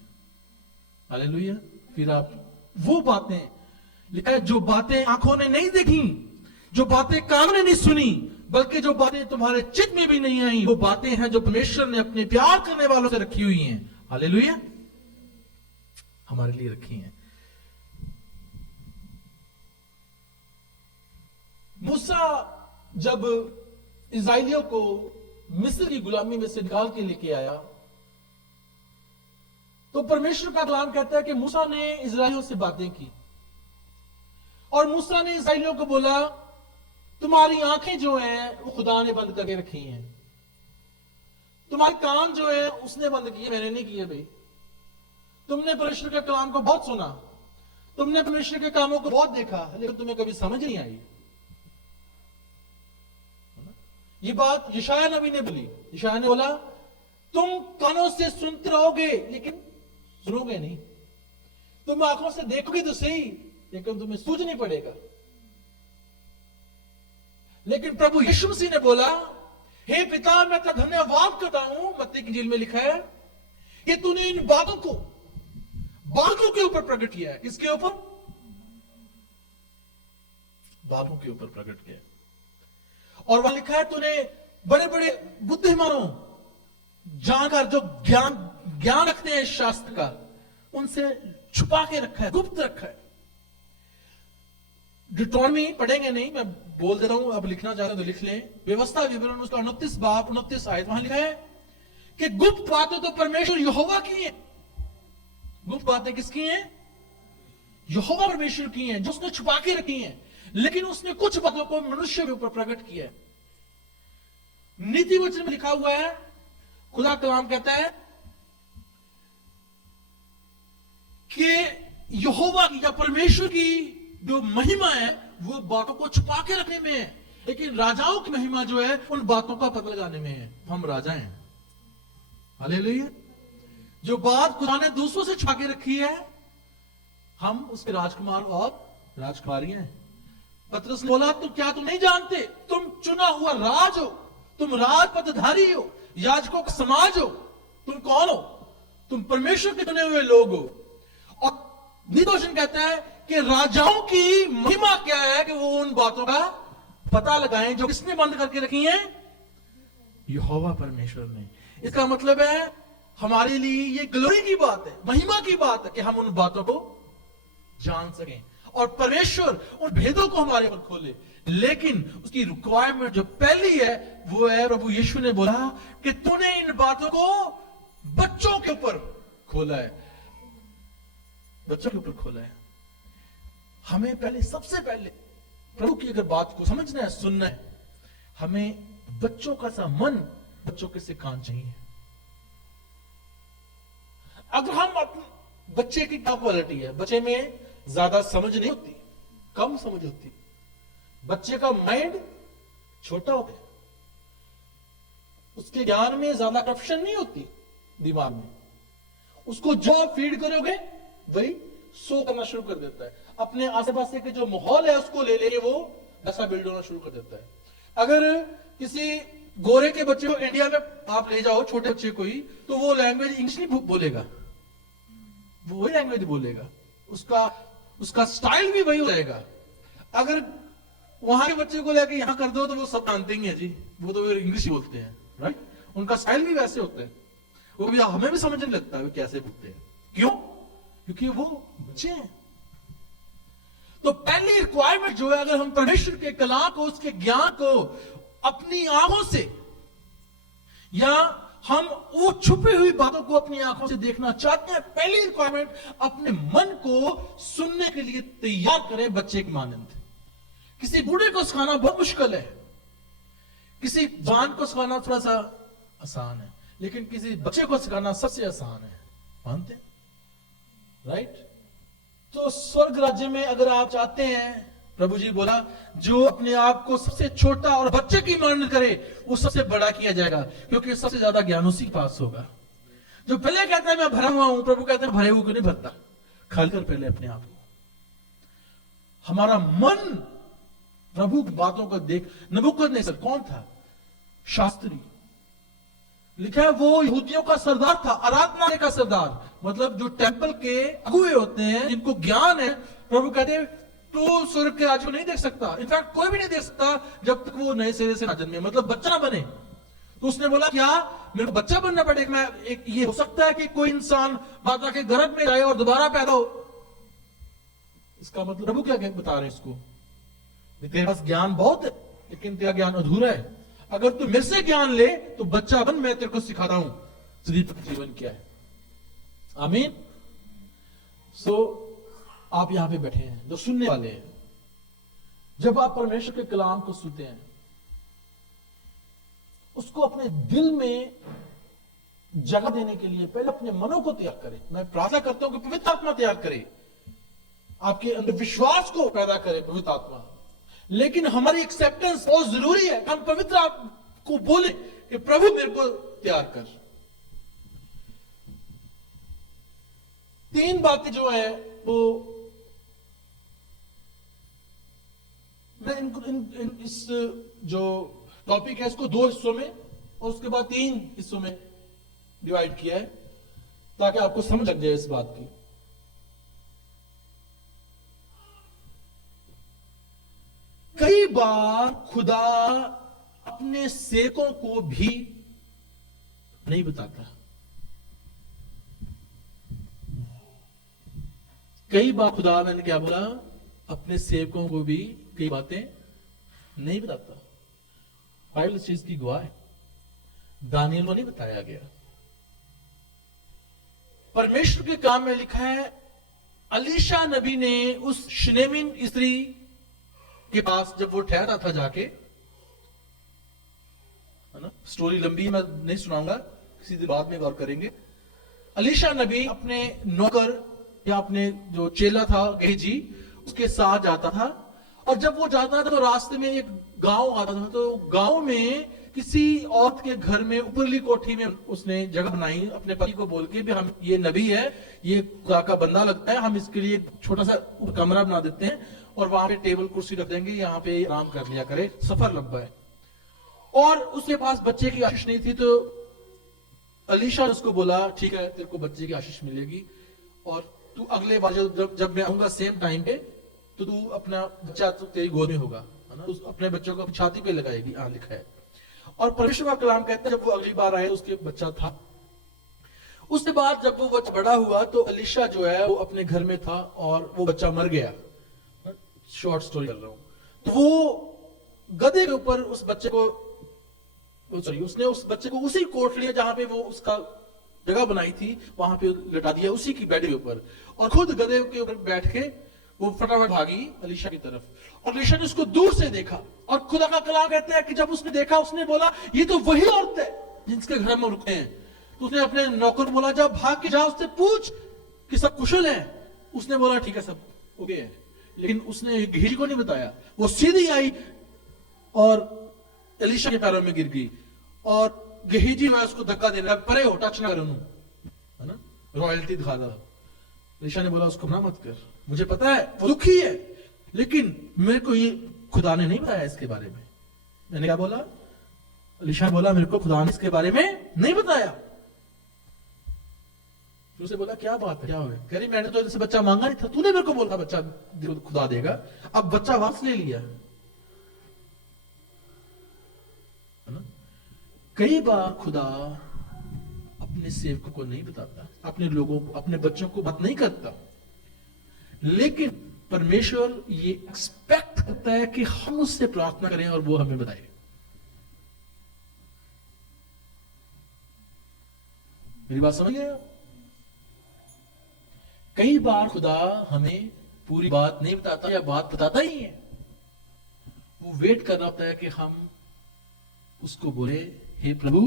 हालेलुया। फिर आप वो बातें, लिखा है जो बातें आंखों ने नहीं देखी, जो बातें कानों ने नहीं सुनी, बल्कि जो बातें तुम्हारे चित्त में भी नहीं आई, वो बातें हैं जो परमेश्वर ने अपने प्यार करने वालों से रखी हुई हैं। हालेलुया, हमारे लिए रखी हैं। मूसा जब इस्राएलियों को मिस्र की गुलामी में से निकाल के लेके आया, तो परमेश्वर का कलाम कहता है कि मूसा ने इस्राएलियों से बातें की और मूसा ने इस्राएलियों को बोला, तुम्हारी आंखें जो हैं वो खुदा ने बंद करके रखी हैं, तुम्हारे कान जो है उसने बंद किए, मैंने नहीं किए। भाई तुमने परमेश्वर के कलाम को बहुत सुना, तुमने परमेश्वर के कामों को बहुत देखा, लेकिन तुम्हें कभी समझ नहीं आई। ये बात यशाया नबी ने बोली। यशाया ने बोला, तुम कानों से सुनते रहोगे लेकिन सुनोगे नहीं, तुम आंखों से देखोगे तो सही लेकिन तुम्हें सूझ नहीं पड़ेगा। लेकिन प्रभु यीशु मसीह ने बोला, हे पिता मैं तेरा धन्यवाद करता हूं, मत्ती की इंजील में लिखा है कि तूने इन बातों को बादलों के ऊपर प्रकट किया है। किसके ऊपर? बादलों के ऊपर प्रकट किया। और वहां लिखा है तूने बड़े बड़े बुद्धिमानों, जानकार जो ज्ञान रखते हैं शास्त्र का, उनसे छुपा के रखा है, गुप्त रखा है। डिट्रॉनमी पढ़ेंगे नहीं, मैं बोल दे रहा हूं, अब लिखना चाहते हैं तो लिख लें। व्यवस्था विवरण उसका 29 बाब 29 आयत, वहां लिखा है कि गुप्त बातें तो परमेश्वर यहोवा की है। गुप्त बातें किसकी हैं? यहोवा परमेश्वर की हैं, जो उसने छुपा के रखी हैं। लेकिन उसने कुछ बातों को मनुष्य के ऊपर प्रकट किया है। नीति वचन में लिखा हुआ है, खुदा कलाम कहता है कि यहोवा की या परमेश्वर की जो महिमा है वो बातों को छुपा के रखने में है, लेकिन राजाओं की महिमा जो है उन बातों का पता लगाने में है। हम राजा हैं। हालेलुया। जो बात खुदा ने दूसरों से छुपा के रखी है, हम उसके राजकुमार और राजकुमारी हैं। पतरस ने बोला, तो क्या तुम नहीं जानते, तुम चुना हुआ राज हो, तुम राजपदधारी हो, याजकों का समाज हो। तुम कौन हो? तुम परमेश्वर के चुने हुए लोग हो। और नीतिवचन कहता है कि राजाओं की महिमा क्या है कि वो उन बातों का पता लगाएं जो किसने बंद करके रखी हैं? यहोवा परमेश्वर ने। इसका मतलब है हमारे लिए ये ग्लोरी की बात है, महिमा की बात है कि हम उन बातों को जान सकें और परमेश्वर उन भेदों को हमारे पर खोले। लेकिन उसकी रिक्वायरमेंट जो पहली है वो है, प्रभु यीशु ने बोला कि तूने इन बातों को बच्चों के ऊपर खोला है, बच्चों के ऊपर खोला है। हमें पहले, सबसे पहले प्रभु की अगर बात को समझना है, सुनना है, हमें बच्चों का सा मन, बच्चों के से कान चाहिए। अगर हम अपने बच्चे की क्या क्वालिटी है, बच्चे में ज्यादा समझ नहीं होती, कम समझ होती, बच्चे का माइंड छोटा होता है, उसके ज्ञान में ज्यादा करप्शन नहीं होती दिमाग में। उसको जो आप फीड करोगे वही सो करना शुरू कर देता है। अपने आस पास के जो माहौल है उसको ले लेके वो ऐसा बिल्ड होना शुरू कर देता है। अगर किसी गोरे के बच्चे को इंडिया में आप ले जाओ, छोटे बच्चे को ही, तो वो लैंग्वेज इंग्लिश नहीं बोलेगा, वो वही लैंग्वेज बोलेगा, उसका स्टाइल भी वही हो जाएगा। अगर वहां के बच्चे को लेके यहां कर दो तो वो सब जानते ही है जी, वो तो इंग्लिश बोलते हैं, राइट। उनका स्टाइल भी वैसे होता है, वो भी हमें भी समझ नहीं लगता है कैसे बोलते हैं। क्यों? क्योंकि वो बच्चे हैं। तो पहली रिक्वायरमेंट जो है, अगर हम परमेश्वर के कलाम को, उसके ज्ञान को अपनी आंखों से, या हम वो छुपी हुई बातों को अपनी आंखों से देखना चाहते हैं, पहली रिक्वायरमेंट अपने मन को सुनने के लिए तैयार करें बच्चे की मानंद। किसी बूढ़े को सिखाना बहुत मुश्किल है, किसी जवान को सिखाना थोड़ा सा आसान है, लेकिन किसी बच्चे को सिखाना सबसे आसान है। मानते हैं? राइट। तो स्वर्ग राज्य में अगर आप चाहते हैं प्रभु जी बोला, जो अपने आप को सबसे छोटा और बच्चे की मान करे, वो सबसे बड़ा किया जाएगा, क्योंकि सबसे ज्यादा ज्ञान उसी के पास होगा। जो पहले कहता है मैं भरा हुआ हूं, प्रभु कहते हैं भरे हुए को नहीं भरता, खाली कर पहले अपने आप को। हमारा मन प्रभु की बातों को देख, नबूकदनेस्सर कौन था? शास्त्री। लिखा है वो यहूदियों का सरदार था, आराधनालय का सरदार, मतलब जो टेंपल के अगुए होते हैं, जिनको ज्ञान है। प्रभु कहते हैं तू स्वर्ग के राज्य को नहीं देख सकता, इनफैक्ट कोई भी नहीं देख सकता जब तक वो नए सिरे से ना जन्मे, मतलब बच्चा ना बने। तो उसने बोला क्या मेरे को बच्चा बनना पड़ेगा? मैं एक ये हो सकता है कि कोई इंसान माता के गर्भ में जाए और दोबारा पैदा हो? इसका मतलब प्रभु क्या बता रहे हैं इसको? तेरे पास ज्ञान बहुत है, लेकिन तेरा ज्ञान अधूरा है। अगर तू मेरे से ज्ञान ले तो बच्चा बन, मैं तेरे को सिखाता हूं सदीप जीवन क्या है। आमीन। सो आप यहां पे बैठे हैं जो सुनने वाले हैं, जब आप परमेश्वर के कलाम को सुनते हैं, उसको अपने दिल में जगह देने के लिए पहले अपने मनों को तैयार करें। मैं प्रार्थना करता हूं कि पवित्र आत्मा तैयार करे, आपके अंदर विश्वास को पैदा करे पवित्र आत्मा। लेकिन हमारी एक्सेप्टेंस बहुत जरूरी है। हम पवित्र आत्मा को बोले कि प्रभु मेरे को तैयार कर। 3 बातें जो है वो मैं इस जो टॉपिक है इसको 2 हिस्सों में और उसके बाद 3 हिस्सों में डिवाइड किया है, ताकि आपको समझ लग जाए इस बात की। कई बार खुदा अपने सेवकों को भी नहीं बताता। कई बार खुदा, मैंने क्या बोला, अपने सेवकों को भी कई बातें नहीं बताता। बाइबल इस चीज की गवाह है। दानियल को नहीं बताया गया। परमेश्वर के काम में लिखा है, अलीशा नबी ने उस शनेमिन स्त्री के पास जब वो ठहरा था जाके, है ना, स्टोरी लंबी मैं नहीं सुनाऊंगा, किसी दिन बाद में गौर करेंगे। अलीशा नबी अपने नौकर या अपने जो चेला था गेहजी, उसके साथ जाता था, और जब वो जाता था तो रास्ते में एक गांव आता था। तो गांव में किसी औरत के घर में ऊपरली कोठी में उसने जगह बनाई अपने पति को बोल के भी हम, ये नबी है, ये खुदा का बंदा लगता है, हम इसके लिए छोटा सा कमरा बना देते हैं और वहां पे टेबल कुर्सी रख देंगे, यहाँ पे आराम कर लिया करे, सफर लंबा है। और उसके पास बच्चे की आशीष नहीं थी, तो अलीशा ने उसको बोला ठीक है तेरे को बच्चे की आशीष मिलेगी, और तू अगले बार जब मैं आऊंगा सेम टाइम पे, तो तू अपना बच्चा तो तेरी गोद में होगा, है ना, अपने बच्चों को अपनी छाती पे लगाएगी, लिखा है। और परमेश्वर का कलाम कहता है जब वो अगली बार आए उसके बच्चा था। उसके बाद जब वो बच्चा बड़ा हुआ तो अलीशा जो है वो अपने घर में था और वो बच्चा मर गया। शॉर्ट स्टोरी कर रहा हूं। तो वो गधे के ऊपर उस बच्चे को, उसने उस बच्चे को उसी कोठरी जहां पे वो उसका जगह बनाई थी वहां पे लटा दिया, उसी की बेड के ऊपर, और खुद गधे के ऊपर बैठ के वो फटाफट भागी अलीशा की तरफ। और अलीशा ने उसको दूर से देखा, और खुदा का कलाम कहता है कि जब उसने देखा उसने बोला ये तो वही औरत है जिसके घर में रुके हैं। तो उसने अपने नौकर बोला जब भाग के जा उससे पूछ कि सब कुशल है। उसने बोला ठीक है सब ओके है, लेकिन उसने गेहजी को नहीं बताया। वो सीधी आई और अलीशा के पैरों में गिर गई, और गेहजी मैं उसको धक्का दे रहा, परे हो, टच ना कर, है ना, रॉयल्टी दिखा रहा। अलीशा ने बोला उसको ना मत कर, मुझे पता है वो दुखी है, लेकिन मेरे को ये खुदा ने नहीं बताया इसके बारे में। मैंने क्या बोला? अलीशा बोला मेरे को खुदा ने इसके बारे में नहीं बताया। फिर उसे बोला क्या बात है, क्या हुआ? कह रही मैंने तो जैसे बच्चा मांगा नहीं था, तूने मेरे को बोला बच्चा खुदा देगा, अब बच्चा वापस ले लिया, है ना। कई बार खुदा अपने सेवकों को नहीं बताता, अपने लोगों को, अपने बच्चों को बात नहीं करता, लेकिन परमेश्वर ये एक्सपेक्ट करता है कि हम उससे प्रार्थना करें और वो हमें बताए। मेरी बात समझ गए? कई बार खुदा हमें पूरी बात नहीं बताता या बात बताता ही है, वो वेट कर रहा होता है कि हम उसको बोले हे प्रभु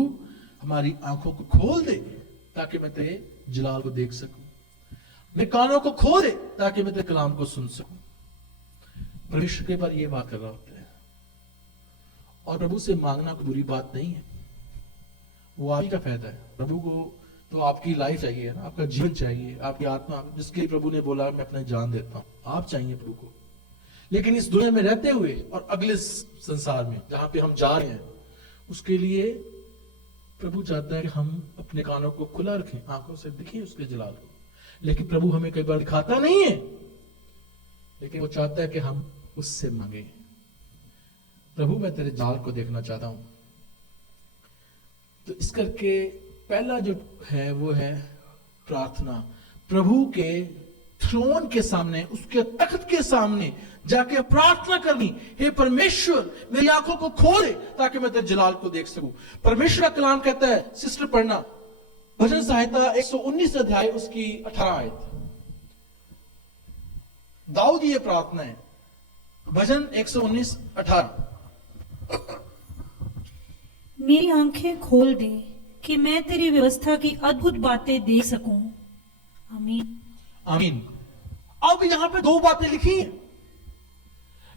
हमारी आंखों को खोल दे ताकि मैं तेरे जलाल को देख सकूं, मेरे कानों को खोल दे ताकि मैं तेरे कलाम को सुन सकूं। परमेश्वर के बार ये बात कर रहा होता है। और प्रभु से मांगना कोई बुरी बात नहीं है, वो आप ही का फायदा है। प्रभु को तो आपकी लाइफ चाहिए ना, आपका जीवन चाहिए, आपकी आत्मा, जिसके लिए प्रभु ने बोला मैं अपना जान देता हूं, आप चाहिए प्रभु को। लेकिन इस दुनिया में रहते हुए और अगले संसार में जहां पे हम जा रहे हैं, उसके लिए प्रभु चाहता है कि हम अपने कानों को खुला रखें, आंखों से दिखें उसके जलाल को। लेकिन प्रभु हमें कई बार दिखाता नहीं है, लेकिन वो चाहता है कि हम उससे मांगे, प्रभु मैं तेरे जाल को देखना चाहता हूं। तो इस करके पहला जो है वो है प्रार्थना। प्रभु के थ्रोन के सामने, उसके तख्त के सामने जाके प्रार्थना करनी, हे परमेश्वर मेरी आंखों को खोले ताकि मैं तेरे जलाल को देख सकूं। परमेश्वर का कलाम कहता है, सिस्टर पढ़ना, भजन संहिता 119 अध्याय उसकी 18 आयत। दाऊद ये प्रार्थना है, भजन 119 18। मेरी आंखें खोल दे कि मैं तेरी व्यवस्था की अद्भुत बातें देख सकूं। आमीन आमीन। अब यहां पे दो बातें लिखी हैं,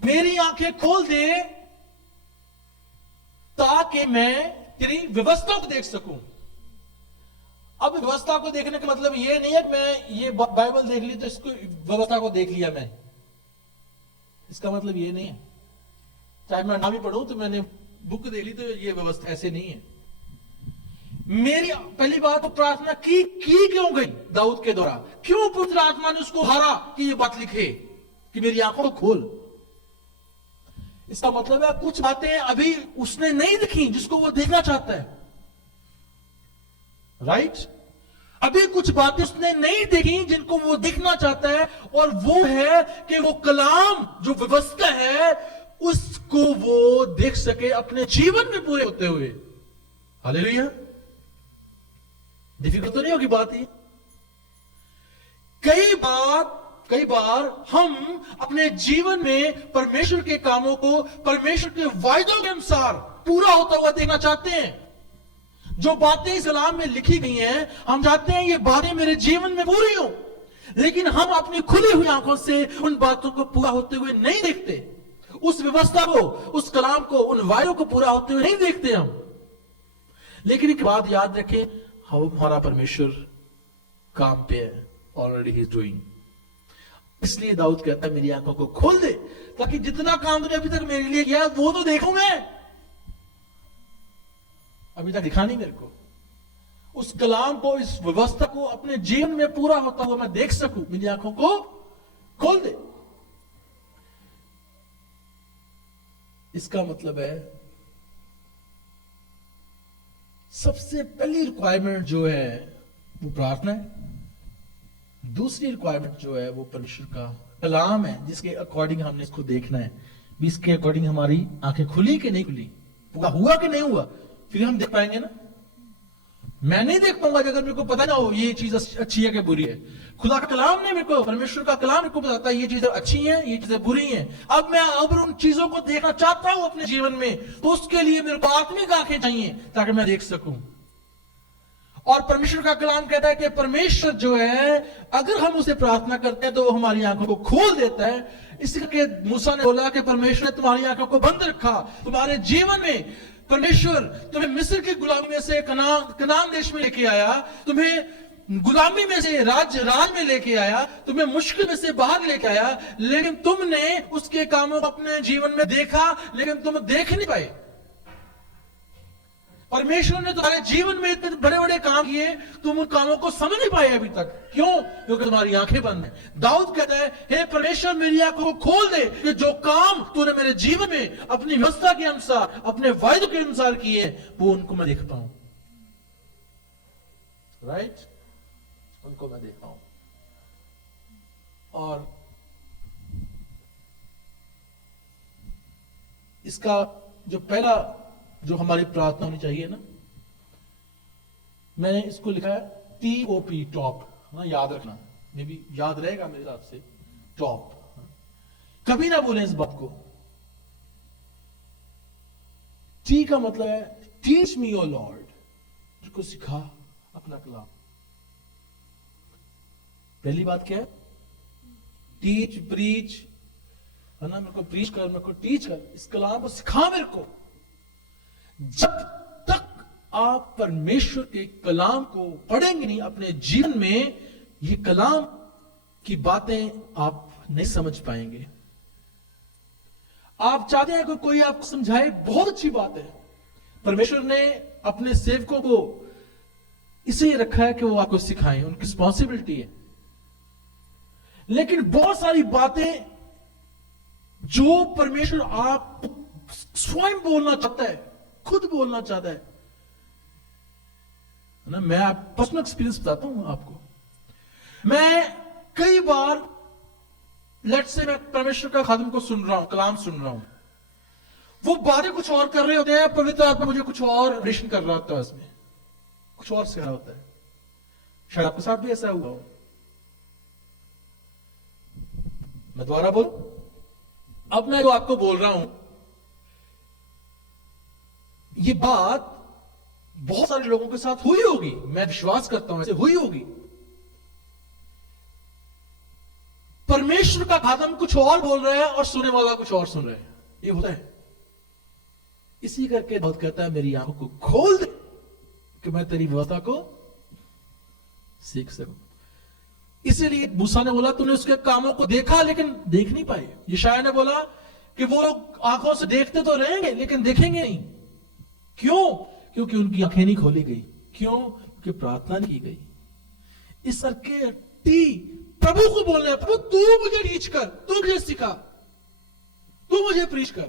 मेरी आंखें खोल दे ताकि मैं तेरी व्यवस्था को देख सकूं। अब व्यवस्था को देखने का मतलब ये नहीं है कि मैं ये बाइबल देख ली तो इसको व्यवस्था को देख लिया मैं, इसका मतलब ये नहीं है। चाहे मैं ना भी पढ़ूं तो मैंने बुक देख ली तो ये व्यवस्था, ऐसे नहीं है। मेरी पहली बात तो प्रार्थना की क्यों गई दाऊद के द्वारा, क्यों पवित्र आत्मा ने उसको हारा कि ये बात लिखे कि मेरी आंखों को खोल। इसका मतलब है कुछ बातें अभी उसने नहीं दिखी जिसको वो देखना चाहता है, राइट। अभी कुछ बातें उसने नहीं देखी जिनको वो देखना चाहता है, और वो है कि वो कलाम जो व्यवस्था है उसको वो देख सके अपने जीवन में पूरे होते हुए। हालेलुया। डिफिकल्ट तो नहीं होगी बात ही। कई बार हम अपने जीवन में परमेश्वर के कामों को परमेश्वर के वायदों के अनुसार पूरा होता हुआ देखना चाहते हैं। जो बातें इस कलाम में लिखी गई हैं, हम चाहते हैं ये बातें मेरे जीवन में पूरी हो, लेकिन हम अपनी खुली हुई आंखों से उन बातों को पूरा होते हुए नहीं देखते, उस व्यवस्था को, उस कलाम को, उन वायदों को पूरा होते हुए नहीं देखते हम। लेकिन एक बात याद रखें, हमारा परमेश्वर काम पे है, ऑलरेडी ही इज डूइंग। इसलिए दाऊद कहता है मेरी आंखों को खोल दे ताकि जितना काम तूने अभी तक मेरे लिए किया वो तो देखूं मैं, अभी तक दिखा नहीं मेरे को। उस कलाम को, इस व्यवस्था को अपने जीवन में पूरा होता हुआ मैं देख सकूं, मेरी आंखों को खोल दे। इसका मतलब है सबसे पहली रिक्वायरमेंट जो है वो प्रार्थना है, दूसरी रिक्वायरमेंट जो है वो परमेश्वर का कलाम है जिसके अकॉर्डिंग हमने इसको देखना है। भी इसके अकॉर्डिंग हमारी आंखें खुली कि नहीं खुली, पूरा हुआ कि नहीं हुआ, फिर हम देख पाएंगे ना। मैं नहीं देख पाऊंगा अगर मेरे को पता ना हो ये चीज अच्छी है कि बुरी है। खुदा का कलाम ने मेरे को, परमेश्वर का कलाम मेरे को बताता है ये चीजें अच्छी हैं, ये चीजें बुरी हैं। अब मैं उन चीजों को देखना चाहता हूं अपने जीवन में, तो उसके लिए मेरे को आत्मिक आंखें चाहिए ताकि मैं देख सकूं। और परमेश्वर का कलाम कहता है कि परमेश्वर जो है अगर हम उसे प्रार्थना करते हैं तो वो हमारी आंखों को खोल देता है। इसलिए मूसा ने बोला कि परमेश्वर ने तुम्हारी आंखों को बंद रखा, तुम्हारे जीवन में परमेश्वर तुम्हें मिस्र की गुलामी में से कनान देश में लेके आया, तुम्हें गुलामी में से राज में लेके आया, तुम्हें मुश्किल में से बाहर लेके आया, लेकिन तुमने उसके कामों को अपने जीवन में देखा, लेकिन तुम देख नहीं पाए। परमेश्वर ने तुम्हारे जीवन में इतने बड़े बड़े काम किए, तुम उन कामों को समझ नहीं पाए अभी तक। क्यों? क्योंकि तुम्हारी आंखें बंद हैं। दाऊद कहता है हे परमेश्वर मेरी आंखों को खोल दे कि जो काम तूने मेरे जीवन में अपनी व्यवस्था के अनुसार, अपने वायदों के अनुसार किए वो उनको मैं देख पाऊं, राइट, उनको मैं देख पाऊं। और इसका जो पहला जो हमारी प्रार्थना होनी चाहिए ना, मैंने इसको लिखा है TOP, टॉप, ना याद रखना, मे भी याद रहेगा मेरे हिसाब से, टॉप। कभी ना बोलें इस बात को। T का मतलब है टीच मी ओ लॉर्ड, मुझको सिखा अपना कलाम। पहली बात क्या है? टीच, प्रीच, है ना, मेरे को प्रीच कर, मेरे को टीच कर, इस कलाम को सिखा मेरे को। जब तक आप परमेश्वर के कलाम को पढ़ेंगे नहीं अपने जीवन में, ये कलाम की बातें आप नहीं समझ पाएंगे। आप चाहते हैं कि कोई आपको समझाए, बहुत अच्छी बात है। परमेश्वर ने अपने सेवकों को इसलिए रखा है कि वो आपको सिखाएं, उनकी रिस्पॉन्सिबिलिटी है। लेकिन बहुत सारी बातें जो परमेश्वर आप स्वयं बोलना चाहता है, खुद बोलना चाहता है ना। मैं पर्सनल एक्सपीरियंस बताता हूं आपको। मैं कई बार लेट्स से मैं परमेश्वर का खादिम को सुन रहा हूं, कलाम सुन रहा हूं, वो बातें कुछ और कर रहे होते हैं, पवित्र आत्मा मुझे कुछ और रिलेशन कर रहा होता है, उसमें कुछ और सिखा होता है। शायद आपके साथ भी ऐसा हुआ हो। मैं दोबारा बोलूं, अब मैं जो आपको बोल रहा हूं, ये बात बहुत सारे लोगों के साथ हुई होगी, मैं विश्वास करता हूं ऐसे हुई होगी। परमेश्वर का खादम कुछ और बोल रहा है और सुनने वाला कुछ और सुन रहा है, ये होता है। इसी करके बहुत कहता है मेरी आंखों को खोल दे कि मैं तेरी व्यवस्था को सीख सकूं। इसीलिए मूसा ने बोला तूने उसके कामों को देखा लेकिन देख नहीं पाए। यशायाह ने बोला कि वो लोग आंखों से देखते तो रहेंगे लेकिन देखेंगे नहीं। क्यों? क्योंकि उनकी आंखें नहीं खोली गई। क्यों? क्योंकि प्रार्थना नहीं की गई। इस करके प्रभु को बोलना है, प्रभु तू मुझे टीच कर, तू मुझे सिखा, तू मुझे प्रीच कर।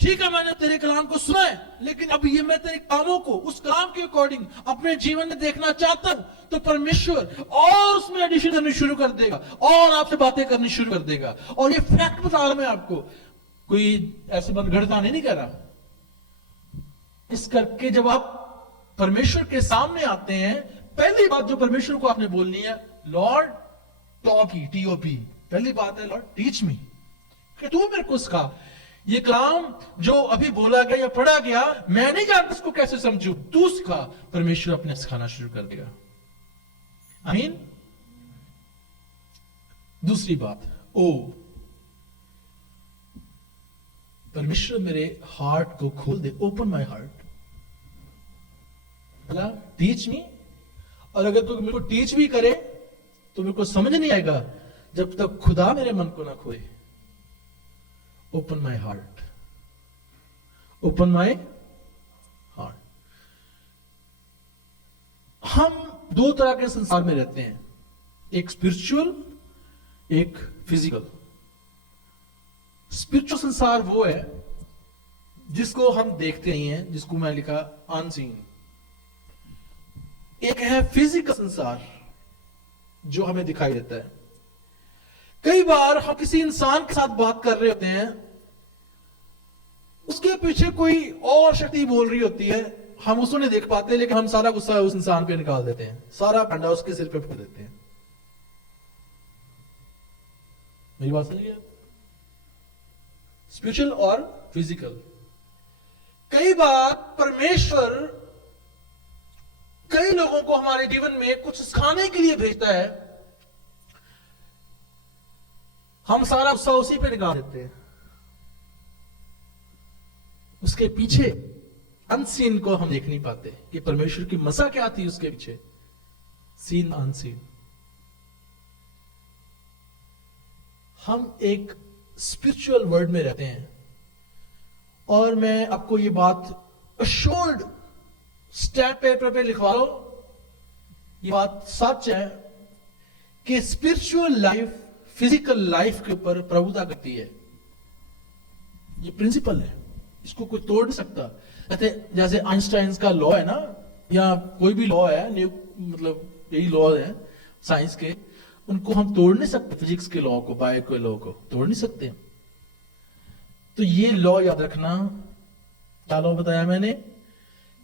ठीक है, मैंने तेरे कलाम को सुना है, लेकिन अब ये मैं तेरे कामों को उस कलाम के अकॉर्डिंग अपने जीवन में देखना चाहता हूं। तो परमेश्वर और उसमें एडिशन करनी शुरू कर देगा और आपसे बातें करनी शुरू कर देगा। और ये फैक्ट बता रहा मैं आपको, कोई ऐसे मनगढ़ंता नहीं कह रहा। इस करके जब आप परमेश्वर के सामने आते हैं, पहली बात जो परमेश्वर को आपने बोलनी है, लॉर्ड TOP, पहली बात है लॉर्ड टीच मी, कि तू मेरे को सिखा। ये कलाम जो अभी बोला गया या पढ़ा गया, मैं नहीं जानता इसको कैसे समझूं, तू सिखा। परमेश्वर अपने सिखाना शुरू कर देगा। आमीन। दूसरी बात, परमेश्वर मेरे हार्ट को खोल दे, open my heart, teach me. और अगर तू मेरे को टीच भी करे तो मेरे को समझ नहीं आएगा जब तक खुदा मेरे मन को ना खोए। Open my heart, open my heart. हम दो तरह के संसार में रहते हैं, एक स्पिरिचुअल, एक फिजिकल। स्पिरिचुअल संसार वो है जिसको हम देखते नहीं हैं, जिसको मैं लिखा अनसीन। एक है फिजिकल संसार जो हमें दिखाई देता है। कई बार हम किसी इंसान के साथ बात कर रहे होते हैं, उसके पीछे कोई और शक्ति बोल रही होती है, हम उसको नहीं देख पाते, लेकिन हम सारा गुस्सा उस इंसान पे निकाल देते हैं, सारा फंडा उसके सिर पे फेंक देते हैं। मेरी बात समझिए? स्पिरिचुअल और फिजिकल। कई बार परमेश्वर कई लोगों को हमारे जीवन में कुछ सिखाने के लिए भेजता है, हम सारा गुस्सा उसी पे निकाल देते हैं। उसके पीछे अनसीन को हम देख नहीं पाते कि परमेश्वर की मसा क्या थी उसके पीछे, सीन अनसीन। हम एक स्पिरिचुअल वर्ल्ड में रहते हैं, और मैं आपको ये बात अश्योर्ड स्टैम्प पेपर पे लिखवा लो, ये बात सच है कि स्पिरिचुअल लाइफ फिजिकल लाइफ के ऊपर प्रभुता करती है। ये प्रिंसिपल है, इसको कोई तोड़ नहीं सकता। जैसे आइंस्टाइन का लॉ है ना, या कोई भी लॉ है, मतलब यही लॉ है साइंस के, उनको हम तोड़ नहीं सकते। फिजिक्स के लॉ को, बायो के लॉ को तोड़ नहीं सकते। तो ये लॉ याद रखना। क्या लॉ बताया मैंने?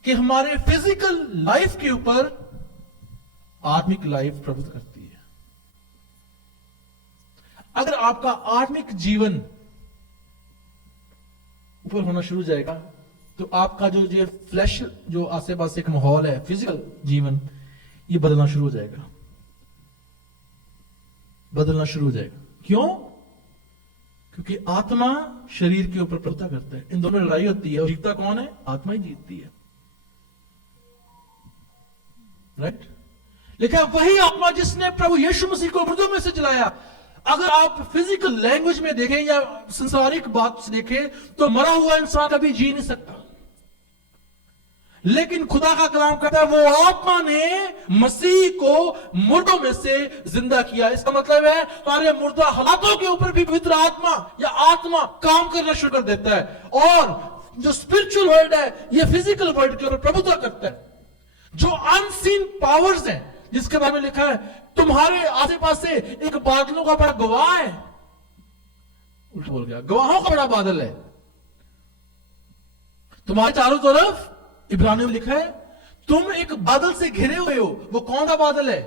कि हमारे फिजिकल लाइफ के ऊपर आत्मिक लाइफ प्रभुत्व करती है। अगर आपका आत्मिक जीवन ऊपर होना शुरू हो जाएगा, तो आपका जो फ्लैश, जो आसे पास एक माहौल है, फिजिकल जीवन, ये बदलना शुरू हो जाएगा, बदलना शुरू हो जाएगा। क्यों? क्योंकि आत्मा शरीर के ऊपर प्रभुता करता है। इन दोनों में लड़ाई होती है और जीतता कौन है? आत्मा ही जीतती है। राइट? लिखा है वही आत्मा जिसने प्रभु यीशु मसीह को मुर्दों में से जलाया। अगर आप फिजिकल लैंग्वेज में देखें या संसारिक बात से देखें तो मरा हुआ इंसान कभी जी नहीं सकता, लेकिन खुदा का कलाम कहता है वो आत्मा ने मसीह को मुर्दों में से जिंदा किया। इसका मतलब है तुम्हारे मुर्दा हालातों के ऊपर भी पवित्र आत्मा या आत्मा काम करना शुरू कर देता है, और जो स्पिरिचुअल वर्ल्ड है ये फिजिकल वर्ल्ड के ऊपर प्रभुत्व करता है। जो अनसीन पावर्स हैं जिसके बारे में लिखा है तुम्हारे आसे पास से एक बादलों का बड़ा गवाह है, उल्टा बोल गया, गवाहों का बड़ा बादल है तुम्हारे चारों तरफ। इब्रानियों में लिखा है तुम एक बादल से घिरे हुए हो। वो कौन सा बादल है?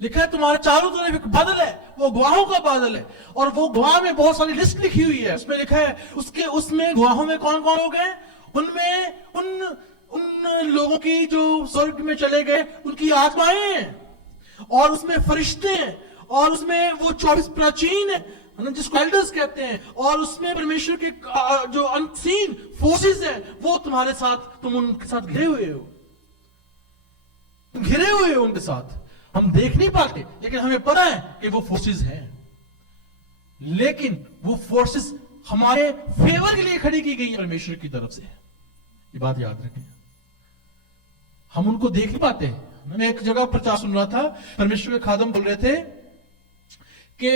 लिखा है तुम्हारे चारों तरफ एक बादल है, वो गवाहों का बादल है। और वो गवाह में बहुत सारी लिस्ट लिखी हुई है। उसमें लिखा है उसमें गवाहों में कौन कौन लोग हैं? उनमें उन लोगों की जो स्वर्ग में चले गए उनकी आत्माएं हैं, और उसमें फरिश्ते हैं, और उसमें वो 24 प्राचीन है जिसको एल्डर्स कहते हैं, और उसमें परमेश्वर के जो अनसीन फोर्सेस हैं वो तुम्हारे साथ, तुम उनके साथ घिरे हुए हो, घिरे हुए हो उनके साथ। हम देख नहीं पाते लेकिन हमें पता है कि वो फोर्सेस हैं, लेकिन वो फोर्सेस हमारे फेवर के लिए खड़ी की गई है परमेश्वर की तरफ से। ये बात याद रखें, हम उनको देख नहीं पाते। मैंने एक जगह प्रचार सुन रहा था, परमेश्वर के खादम बोल रहे थे कि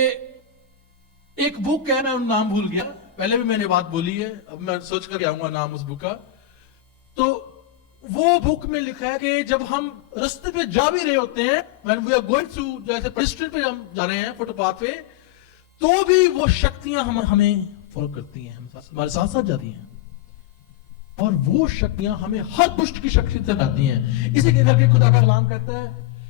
एक बुक है, मैं नाम भूल गया, पहले भी मैंने बात बोली है, अब मैं सोच कर आऊंगा नाम उस बुक का। तो वो बुक में लिखा है कि जब हम रास्ते पे जा भी रहे होते हैं, when we are going through, जैसे पेडिस्ट्रियन पे हम जा रहे हैं फुटपाथ पे, तो भी वो शक्तियां हमें फॉलो करती हैं, हमारे साथ साथ जाती हैं, और वो शक्तियां हमें हर दुष्ट की शक्ति से हटाती हैं। इसी के करके खुदा का कलाम कहता है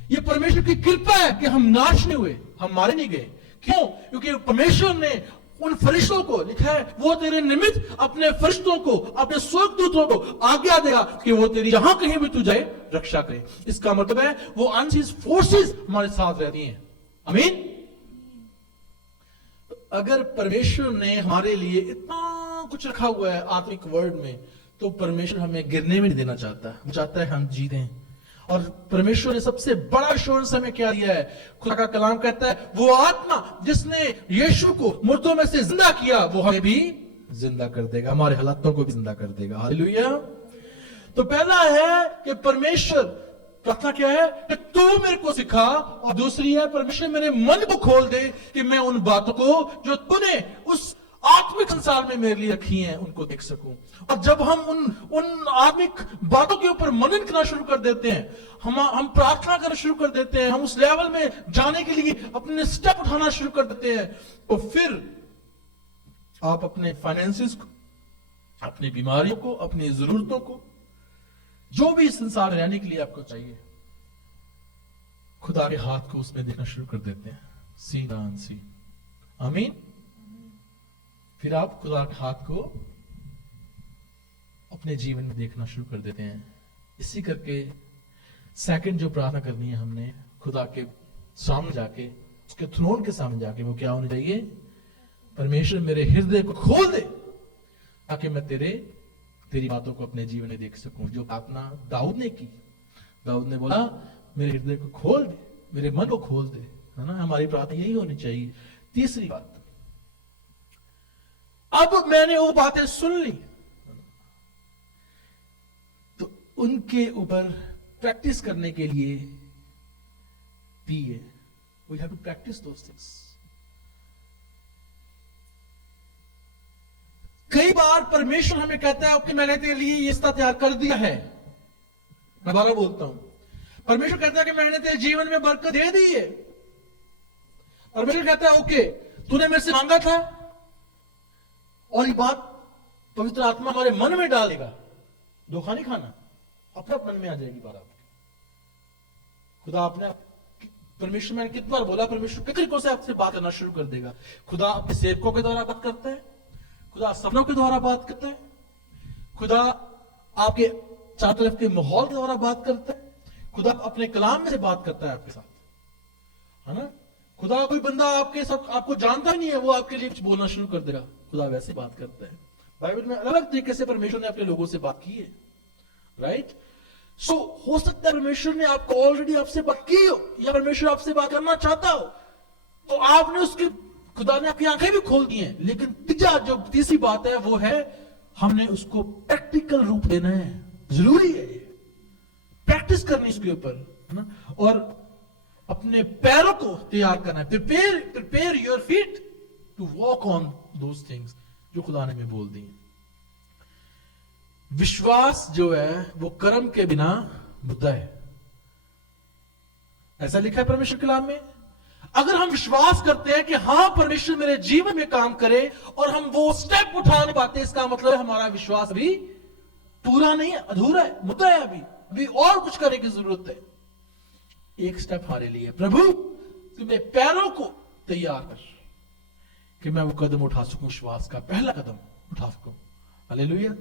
ये परमेश्वर की कृपा है कि हम नाश नहीं हुए, हम मारे नहीं गए। क्यों? क्योंकि परमेश्वर ने उन फरिश्तों को, लिखा है वो तेरे निमित्त अपने फरिश्तों को, अपने स्वर्गदूतों को आज्ञा देगा कि वो तेरी जहां कहीं भी तू जाए रक्षा करे। इसका मतलब है वो अनसीन फोर्सेस हमारे साथ रहती हैं। आमीन। अगर परमेश्वर ने हमारे लिए इतना कुछ रखा हुआ है आत्मिक वर्ल्ड में, तो परमेश्वर हमें गिरने में नहीं देना चाहता, वो चाहता है हम जीतें। और परमेश्वर ने सबसे बड़ा एश्योरेंस हमें क्या दिया है? खुदा का कलाम कहता है वो आत्मा जिसने यीशु को मुर्दों में से जिंदा किया वो हमें भी जिंदा कर देगा, हमारे हालातों को भी जिंदा कर देगा। हालेलुया। तो पहला है कि परमेश्वर, प्रार्थना क्या है कि तू मेरे को सिखा, और दूसरी है परमेश्वर मेरे मन को खोल दे कि मैं उन बातों को जो तूने उस आत्मिक संसार में मेरे लिए रखी हैं उनको देख सकूं। और जब हम उन आत्मिक बातों के ऊपर मनन करना शुरू कर देते हैं, हम प्रार्थना करना शुरू कर देते हैं, हम उस लेवल में जाने के लिए अपने स्टेप उठाना शुरू कर देते हैं, तो फिर आप अपने फाइनेंसेस को, अपनी बीमारियों को, अपनी जरूरतों को, जो भी संसार में रहने के लिए आपको चाहिए, खुदा के हाथ को उसमें देखना शुरू कर देते हैं, सीन अनसीन। आमीन। फिर आप खुदा के हाथ को अपने जीवन में देखना शुरू कर देते हैं। इसी करके सेकंड जो प्रार्थना करनी है हमने, खुदा के सामने जाके, उसके थ्रोन के सामने जाके, वो क्या होनी चाहिए? परमेश्वर मेरे हृदय को खोल दे ताकि मैं तेरी बातों को अपने जीवन में देख सकूं। जो प्रार्थना दाऊद ने की, दाऊद ने बोला मेरे हृदय को खोल दे, मेरे मन को खोल दे, है ना? हमारी प्रार्थना यही होनी चाहिए। तीसरी बात, अब मैंने वो बातें सुन ली, तो उनके ऊपर प्रैक्टिस करने के लिए भी है, we have to practice those things. कई बार परमेश्वर हमें कहता है कि मैंने तेरे लिए ये रिश्ता तैयार कर दिया है। मैं दोबारा बोलता हूं, परमेश्वर कहता है कि मैंने तेरे जीवन में बरकत दे दी है। परमेश्वर कहता है ओके, तूने मेरे से मांगा था, और ये बात पवित्र आत्मा हमारे मन में डालेगा, धोखा नहीं खाना, अपने मन में आ जाएगी बात आपके। खुदा अपने, परमेश्वर, मैंने कितनी बार बोला, परमेश्वर कितने तरीकों से आपसे बात करना शुरू कर देगा। खुदा अपने सेवकों के द्वारा बात करता है, खुदा सपनों के द्वारा बात करता है, खुदा आपके चारों तरफ के माहौल के द्वारा बात करता है, खुदा अपने कलाम में से बात करता है आपके साथ, है ना? खुदा कोई बंदा आपके साथ आपको जानता नहीं है, वो आपके लिए कुछ बोलना शुरू कर देगा। खुदा वैसे बात करता है। बाइबल में अलग अलग तरीके से परमेश्वर ने अपने लोगों से बात की है, राइट। सो हो सकता है परमेश्वर ने आपको ऑलरेडी आपसे बात की हो, या परमेश्वर आपसे बात करना चाहता हो, तो आपने उसकी, खुदा ने आपकी आंखें भी खोल दी हैं, लेकिन तीसरी बात है वो है हमने उसको प्रैक्टिकल रूप देना है। जरूरी है ये प्रैक्टिस करनी इसके ऊपर, है ना, और अपने पैरों को तैयार करना है। Prepare your feet to walk on those things जो खुदा ने हमें बोल दी। विश्वास जो है वो कर्म के बिना मुद्दा है, ऐसा लिखा है परमेश्वर कलाम में। अगर हम विश्वास करते हैं कि हाँ परमेश्वर मेरे जीवन में काम करे, और हम वो स्टेप उठा नहीं पाते, इसका मतलब है हमारा विश्वास अभी पूरा नहीं है, अधूरा है, मुद्दा है, अभी और कुछ करने की जरूरत है। एक स्टेप हमारे लिए, प्रभु तू मेरे पैरों को तैयार कर कि मैं वो कदम उठा सकूं, विश्वास का पहला कदम उठा सकूं। हालेलुया।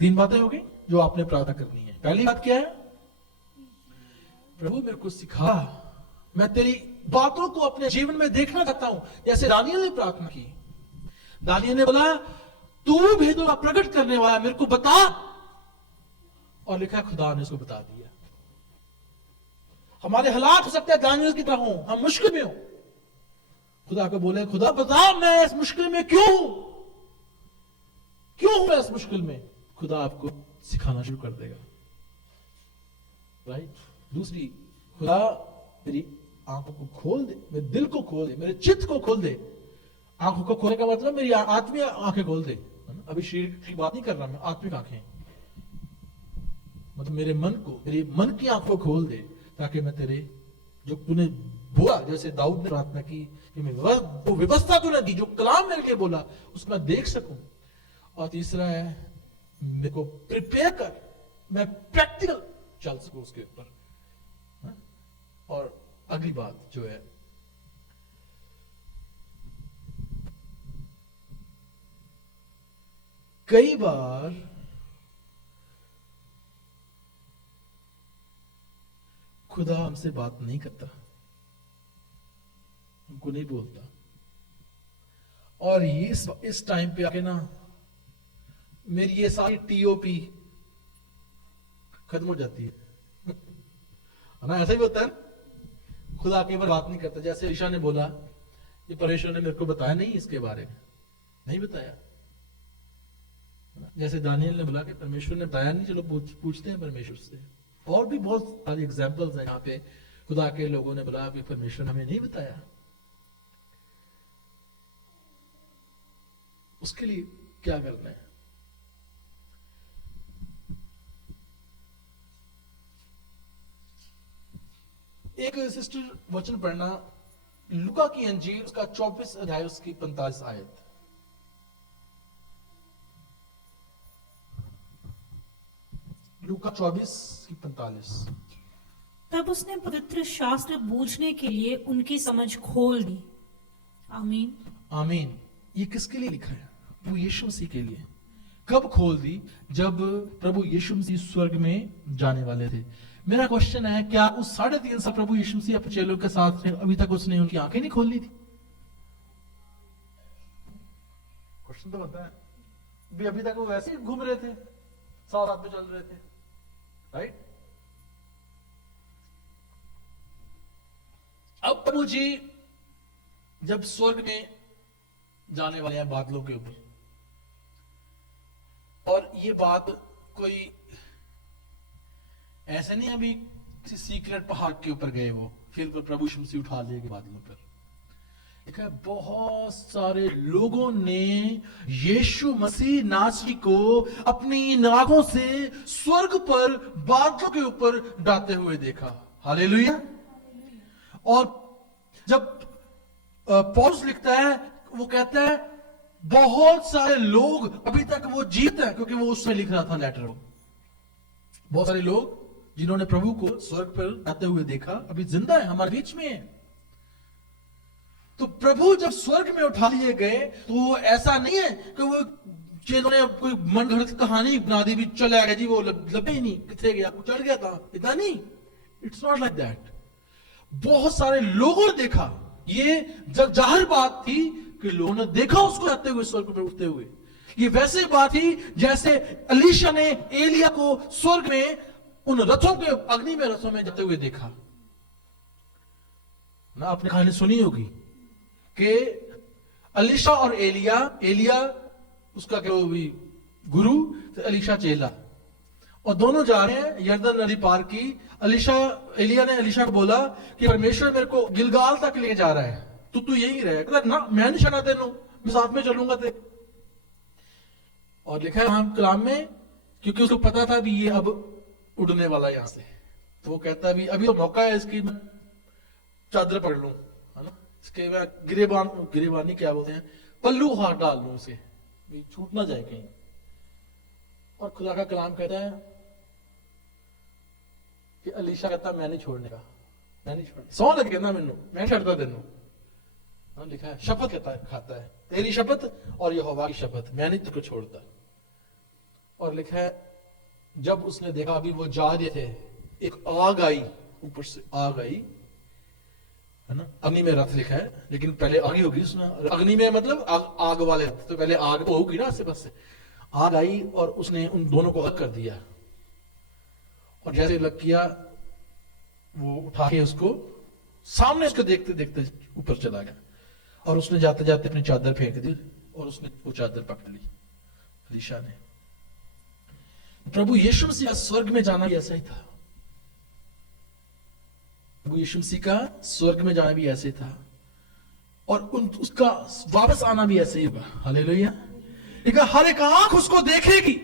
3 बातें हो गई जो आपने प्रार्थना करनी है। पहली बात क्या है? प्रभु मेरे को सिखा, मैं तेरी बातों को अपने जीवन में देखना चाहता हूं। जैसे दानियल ने प्रार्थना की, दानियल ने बोला तू भेदों का प्रकट करने वाला मेरे को बता, और लिखा खुदा ने उसको बता दिया। हमारे हालात हो सकते हैं दानियल की तरह हो, हम मुश्किल में हो, खुदा को बोले खुदा बता मैं इस मुश्किल में क्यों हूं इस मुश्किल में, खुदा आपको सिखाना शुरू कर देगा, राइट। दूसरी, खुदा मेरी आंखों को खोल दे, मेरे दिल को खोल दे, मेरे चित्त को खोल दे। आंखों को खोलने का मतलब मेरी आत्मीय आंखें खोल दे, अभी शरीर की बात नहीं कर रहा मैं, आत्मिक आंखें, मतलब मेरे मन की आंखों को खोल दे, ताकि मैं तेरे जो तूने बोला, जैसे दाऊद ने प्रार्थना की कि मैं वो व्यवस्था तूने दी, जो कलाम मेरे लिए बोला, उसको मैं देख सकूं। और तीसरा है मेरे को प्रिपेयर कर, मैं प्रैक्टिकल चल सकूं उसके ऊपर। और अगली बात जो है, कई बार खुदा हमसे बात नहीं करता, हमको नहीं बोलता, और ये इस टाइम पे आके ना मेरी ये सारी टीओपी खत्म हो जाती है ना। ऐसा ही होता है, खुदा कई बार बात नहीं करता। जैसे ईशा ने बोला ये परमेश्वर ने मेरे को बताया नहीं, इसके बारे में नहीं बताया। जैसे दानियल ने बोला कि परमेश्वर ने बताया नहीं, चलो पूछते हैं परमेश्वर से। और भी बहुत सारे एग्जाम्पल्स हैं यहाँ पे खुदा के लोगों ने बोला कि परमेश्वर ने हमें नहीं बताया। उसके लिए क्या करना है? एक सिस्टर वचन पढ़ना, लूका की अंजील उसका 24 अध्याय उसकी 45 आयत। लूका 24 की 45। तब उसने पवित्र शास्त्र बूझने के लिए उनकी समझ खोल दी। आमीन आमीन। ये किसके लिए लिखा है? वो यीशु मसीह के लिए। कब खोल दी? जब प्रभु यीशु मसीह स्वर्ग में जाने वाले थे। मेरा क्वेश्चन है, क्या उस 3.5 साल प्रभु यीशु मसीह अपने चेलों के साथ अभी तक उसने उनकी आंखें नहीं खोल ली थी? क्वेश्चन तो बनता है। अभी तक वो वैसे ही घूम रहे थे, साथ में चल रहे थे, राइट। अब प्रभु जी जब स्वर्ग में जाने वाले हैं बादलों के ऊपर, और ये बात कोई ऐसे नहीं अभी किसी सीक्रेट पहाड़ के ऊपर गए वो, फिर प्रभु यीशु मसीह उठा लिए बादलों पर। देखा, बहुत सारे लोगों ने यीशु मसीह नासरी को अपनी नागों से स्वर्ग पर बादलों के ऊपर डालते हुए देखा। हालेलुया। और जब पौलुस लिखता है, वो कहता है बहुत सारे लोग अभी तक वो जीवित हैं, क्योंकि वो उसमें लिख रहा था लेटर। बहुत सारे लोग जिन्होंने प्रभु को स्वर्ग पर आते हुए देखा अभी जिंदा है, हमारे बीच में है। तो प्रभु जब स्वर्ग में उठा लिए गए तो ऐसा नहीं है कि वो चेलों ने कोई मन घड़त कहानी बना दी, भी चले गया जी, वो लगे ही नहीं, कितने गया, चढ़ गया था, इतना नहीं। It's not like that. बहुत सारे लोगों ने देखा। ये जब जाहिर बात थी कि लोगों ने देखा उसको जाते हुए, स्वर्ग में उठते हुए। ये वैसे बात थी जैसे अलीशा ने एलिया को स्वर्ग में उन रथों के, अग्नि में रथों में जाते हुए देखा ना। आपने कहानी सुनी होगी कि अलीशा और एलिया, एलिया उसका क्या वो भी गुरु, तो अलीशा चेला, और दोनों जा रहे हैं, यरदन नदी पार की। एलिया ने अलीशा को बोला कि परमेश्वर मेरे को गिलगाल तक ले जा रहा है, तू यही रहे। कहता ना, मैं नहीं जाना तेनू, मैं साथ में चलूंगा तेरे। और लिखा है वहां कलाम में, क्योंकि उसको पता था भी ये अब उड़ने वाला यहां से, तो वो कहता भी अभी तो मौका है इसकी, मैं चादर पकड़ लूं, है ना, इसके मैं गिरेबानी क्या बोलते हैं, पल्लू हाथ डाल लूं इसे, छूट ना जाए कहीं। और खुदा का कलाम कहता है कि अलीशा कहता मैं नहीं छोड़ने का, मैं नहीं छोड़ने, सौ लगे ना मैनू, मैं छड़ता तेनू। हाँ, लिखा है शपथ कहता है, खाता है तेरी शपथ और यहोवा की शपथ, मैं नहीं तुझको छोड़ता। और लिखा है जब उसने देखा अभी वो जा रहे थे, एक आग आई, ऊपर से आग आई, है ना, अग्नि में रथ लिखा है, लेकिन पहले आग ही होगी उसमें, अग्नि में मतलब आग वाले रथ, तो पहले आग तो होगी ना आसे पास से। आग आई और उसने उन दोनों को अलग कर दिया, और जैसे अलग किया वो उठा के उसको सामने उसको देखते देखते ऊपर चला गया, और उसने जाते जाते अपनी चादर फेंक दी, और उसने वो चादर पकड़ ली अलीशा ने। प्रभु यीशु मसीह का स्वर्ग में जाना भी ऐसा ही था, प्रभु यीशु मसीह का स्वर्ग में जाना भी ऐसे था, और उसका वापस आना भी ऐसे ही होगा। हालेलुया। लेकिन हर एक आंख उसको देखेगी,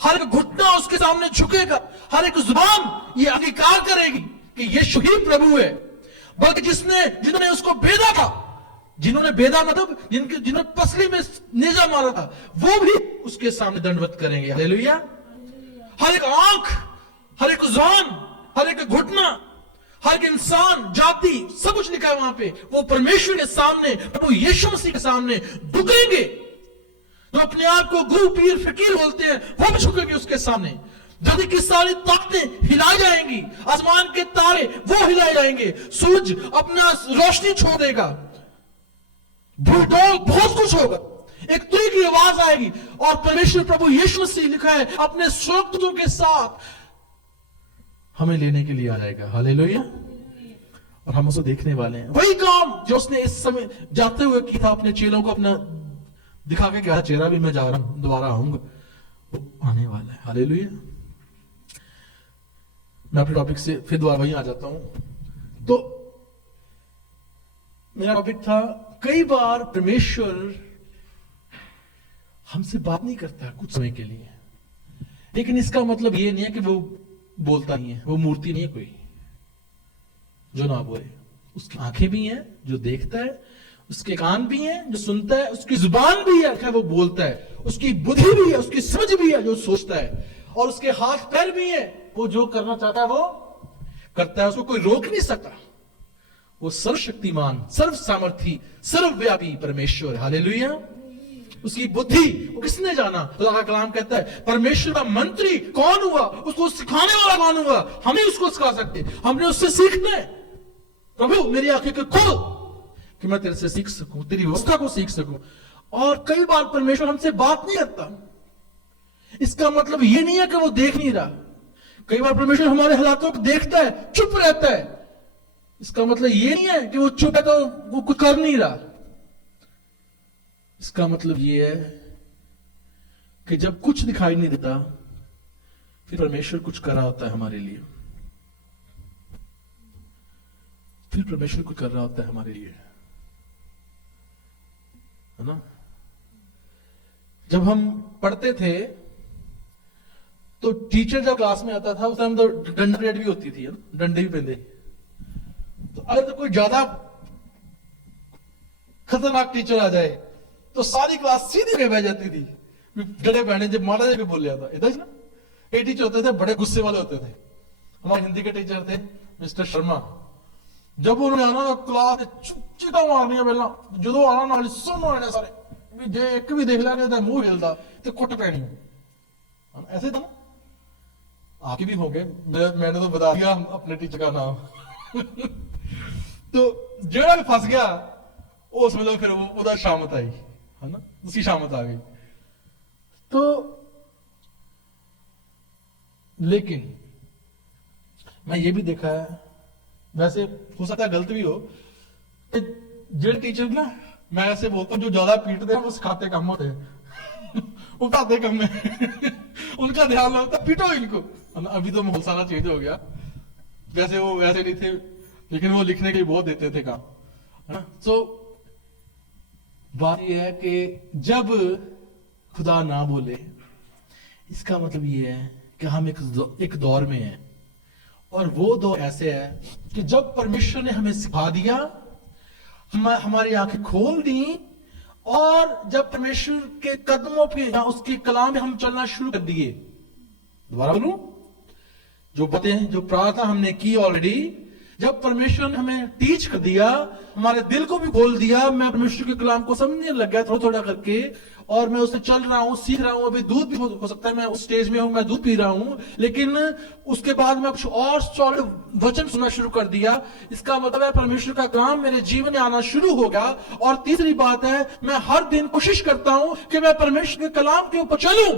हर एक घुटना उसके सामने झुकेगा, हर एक जुबान ये अंगीकार करेगी कि यीशु ही प्रभु है। बल्कि जिन्होंने उसको बेदा था, जिन्होंने बेदा मतलब जिन्होंने पसली में नेजा मारा था, वो भी उसके सामने दंडवत करेंगे। हालेलुया। हर एक आंख, हर एक जुबान, हर एक घुटना, हर एक इंसान, जाति, सब कुछ लिखा है वहां पे, वो परमेश्वर के सामने, प्रभु यीशु मसीह के सामने झुकेंगे। जो अपने आप को गुरु पीर फकीर बोलते हैं, वो भी झुकेंगे उसके सामने। धरती की सारी ताकतें हिलाई जाएंगी, आसमान के तारे वो हिलाए जाएंगे, सूरज अपना रोशनी छोड़ देगा, भूडोल बहुत कुछ होगा, एक तुरी की आवाज आएगी, और परमेश्वर प्रभु यीशु मसीह लिखा है अपने स्वर्गदूतों के साथ हमें लेने के लिए आ जाएगा। हालेलुया। और हम उसे देखने वाले हैं, वही काम जो उसने इस समय जाते हुए किया था, अपने चेलों को अपना दिखा के क्या चेहरा भी मैं जा रहा हूं, दोबारा आऊंगा, वो आने वाला है। हालेलुया। मैं अपने टॉपिक से फिर दोबारा वही आ जाता हूं। तो मेरा टॉपिक था, कई बार परमेश्वर हमसे बात नहीं करता कुछ समय के लिए, लेकिन इसका मतलब यह नहीं है कि वो बोलता नहीं है, वो मूर्ति नहीं है कोई जो ना बोले। उसकी आंखें भी हैं जो देखता है, उसके कान भी हैं जो सुनता है, उसकी जुबान भी है वो बोलता है, उसकी बुद्धि भी है, उसकी समझ भी है जो सोचता है, और उसके हाथ पैर भी हैं, वो जो करना चाहता है वो करता है, उसको कोई रोक नहीं सकता। वो सर्वशक्तिमान, सर्व सामर्थी, सर्वव्यापी परमेश्वर। हालेलुया। उसकी बुद्धि वो किसने जाना? खुदा का कलाम कहता है परमेश्वर का मंत्री कौन हुआ, उसको सिखाने वाला कौन हुआ? हम ही उसको सिखा सकते, हमने उससे सीखना है। प्रभु मेरी आंखें खोल कि मैं तेरे से सीख सकूं, तेरी व्यवस्था को सीख सकूं। और कई बार परमेश्वर हमसे बात नहीं करता, इसका मतलब यह नहीं है कि वो देख नहीं रहा। कई बार परमेश्वर हमारे हालातों को देखता है, चुप रहता है, इसका मतलब यह नहीं है कि वो चुप है तो वो कुछ कर नहीं रहा। इसका मतलब यह है कि जब कुछ दिखाई नहीं देता, फिर परमेश्वर कुछ कर रहा होता है हमारे लिए, फिर परमेश्वर कुछ कर रहा होता है हमारे लिए, है ना। जब हम पढ़ते थे तो टीचर जब क्लास में आता था उस टाइम तो डंडा परेड भी होती थी, डंडे भी पहनते। तो अगर तो कोई ज्यादा खतरनाक टीचर आ जाए तो सारी क्लास सीधी में बह जाती थी, डंडे पहने। जब मारा जाए बोल लिया था इधर ना, एक टीचर होते थे बड़े गुस्से वाले होते थे, हमारे हिंदी के टीचर थे मिस्टर शर्मा। जब उन्होंने आना तो क्लास चीटा मारनी पहला, जो आना नाल सुन आने सारे भी, जे एक भी देख लिया तो मुंह हिलता तो कुट पैनी, ऐसे था ना। आपके भी होंगे, मैंने तो बता दिया अपने टीचर का नाम। तो जेड़ा भी फंस गया वो समझ लो फिर वो उधर शामत आई, है ना, उसकी शामत आ गई। तो लेकिन मैं ये भी देखा है, वैसे हो सकता है गलत भी हो, जेल टीचर ना, मैं ऐसे बोलता हूँ जो ज्यादा पीटते हैं वो सिखाते कम होते हैं वो पढ़ाते कम है उनका ध्यान रखता पीटो इनको। अभी तो माहौल सारा चेंज हो गया, वैसे वो वैसे नहीं थे, लेकिन वो लिखने के लिए बहुत देते थे काम, है ना। सो बात यह है कि जब खुदा ना बोले, इसका मतलब ये है कि हम एक दौर में हैं, और वो दौर ऐसे है कि जब परमेश्वर ने हमें सिखा दिया, हमारी आंखें खोल दी, और जब परमेश्वर के कदमों पे या उसके कलाम में हम चलना शुरू कर दिए, दोबारा बोलूं, जो बातें जो प्रार्थना हमने की ऑलरेडी, जब परमेश्वर ने हमें टीच कर दिया, हमारे दिल को भी खोल दिया, मैं परमेश्वर के कलाम को समझने लग गया थोड़ा थोड़ा करके, और मैं उससे चल रहा हूं, सीख रहा हूं। अभी दूध भी हो सकता है मैं उस स्टेज में हूं, मैं दूध पी रहा हूं, लेकिन उसके बाद मैं कुछ और सॉलिड वचन सुनना शुरू कर दिया। इसका मतलब है परमेश्वर का कलाम मेरे जीवन में आना शुरू हो गया। और तीसरी बात है, मैं हर दिन कोशिश करता हूं कि मैं परमेश्वर के कलाम के ऊपर चलूं,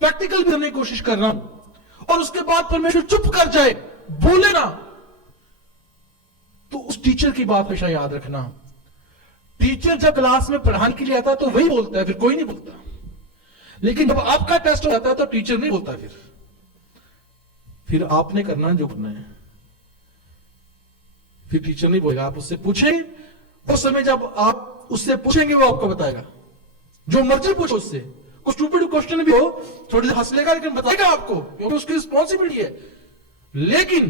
प्रैक्टिकल भी करने की कोशिश कर रहा हूं। और उसके बाद परमेश्वर चुप कर जाए, बोले ना, तो उस टीचर की बात हमेशा याद रखना। टीचर जब क्लास में पढ़ाने के लिए आता है तो वही बोलता है, फिर कोई नहीं बोलता। लेकिन जब आपका टेस्ट हो जाता है तो टीचर नहीं बोलता, फिर आपने करना जो करना है, फिर टीचर नहीं बोलेगा। आप उससे पूछेंगे, उस समय जब आप उससे पूछेंगे वो आपको बताएगा, जो मर्जी पूछो उससे। कुछ स्टूपिड क्वेश्चन भी हो, थोड़ी देर हंस लेगा, लेकिन बताएगा आपको, क्योंकि उसकी रिस्पॉन्सिबिलिटी है। लेकिन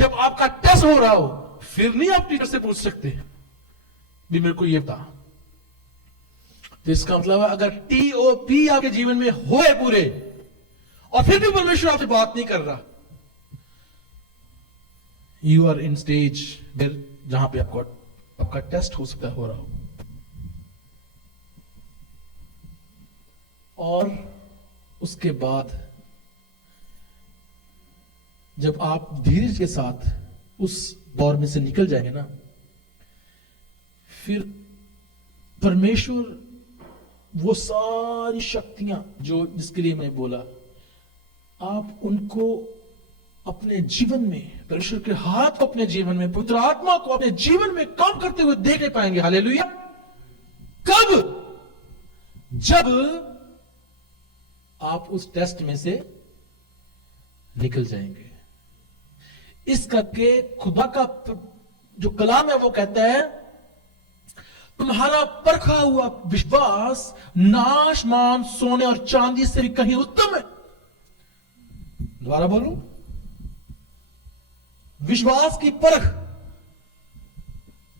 जब आपका टेस्ट हो रहा हो, फिर नहीं आप टीचर से पूछ सकते भी मेरे को ये बता। तो इसका मतलब है, अगर TOP आपके जीवन में होए पूरे, और फिर भी परमेश्वर आपसे बात नहीं कर रहा, यू आर इन स्टेज जहां पे आपका टेस्ट हो सकता है हो रहा हो। और उसके बाद जब आप धीरज के साथ उस दौर में से निकल जाएंगे ना, फिर परमेश्वर वो सारी शक्तियां जो जिसके लिए मैंने बोला, आप उनको अपने जीवन में, परमेश्वर के हाथ को अपने जीवन में, पवित्र आत्मा को अपने जीवन में काम करते हुए देख नहीं पाएंगे। हालेलुया। कब? जब आप उस टेस्ट में से निकल जाएंगे। इस करके खुदा का जो कलाम है वो कहता है, तुम्हारा परखा हुआ विश्वास नाशमान सोने और चांदी से भी कहीं उत्तम है। दोबारा बोलूं, विश्वास की परख।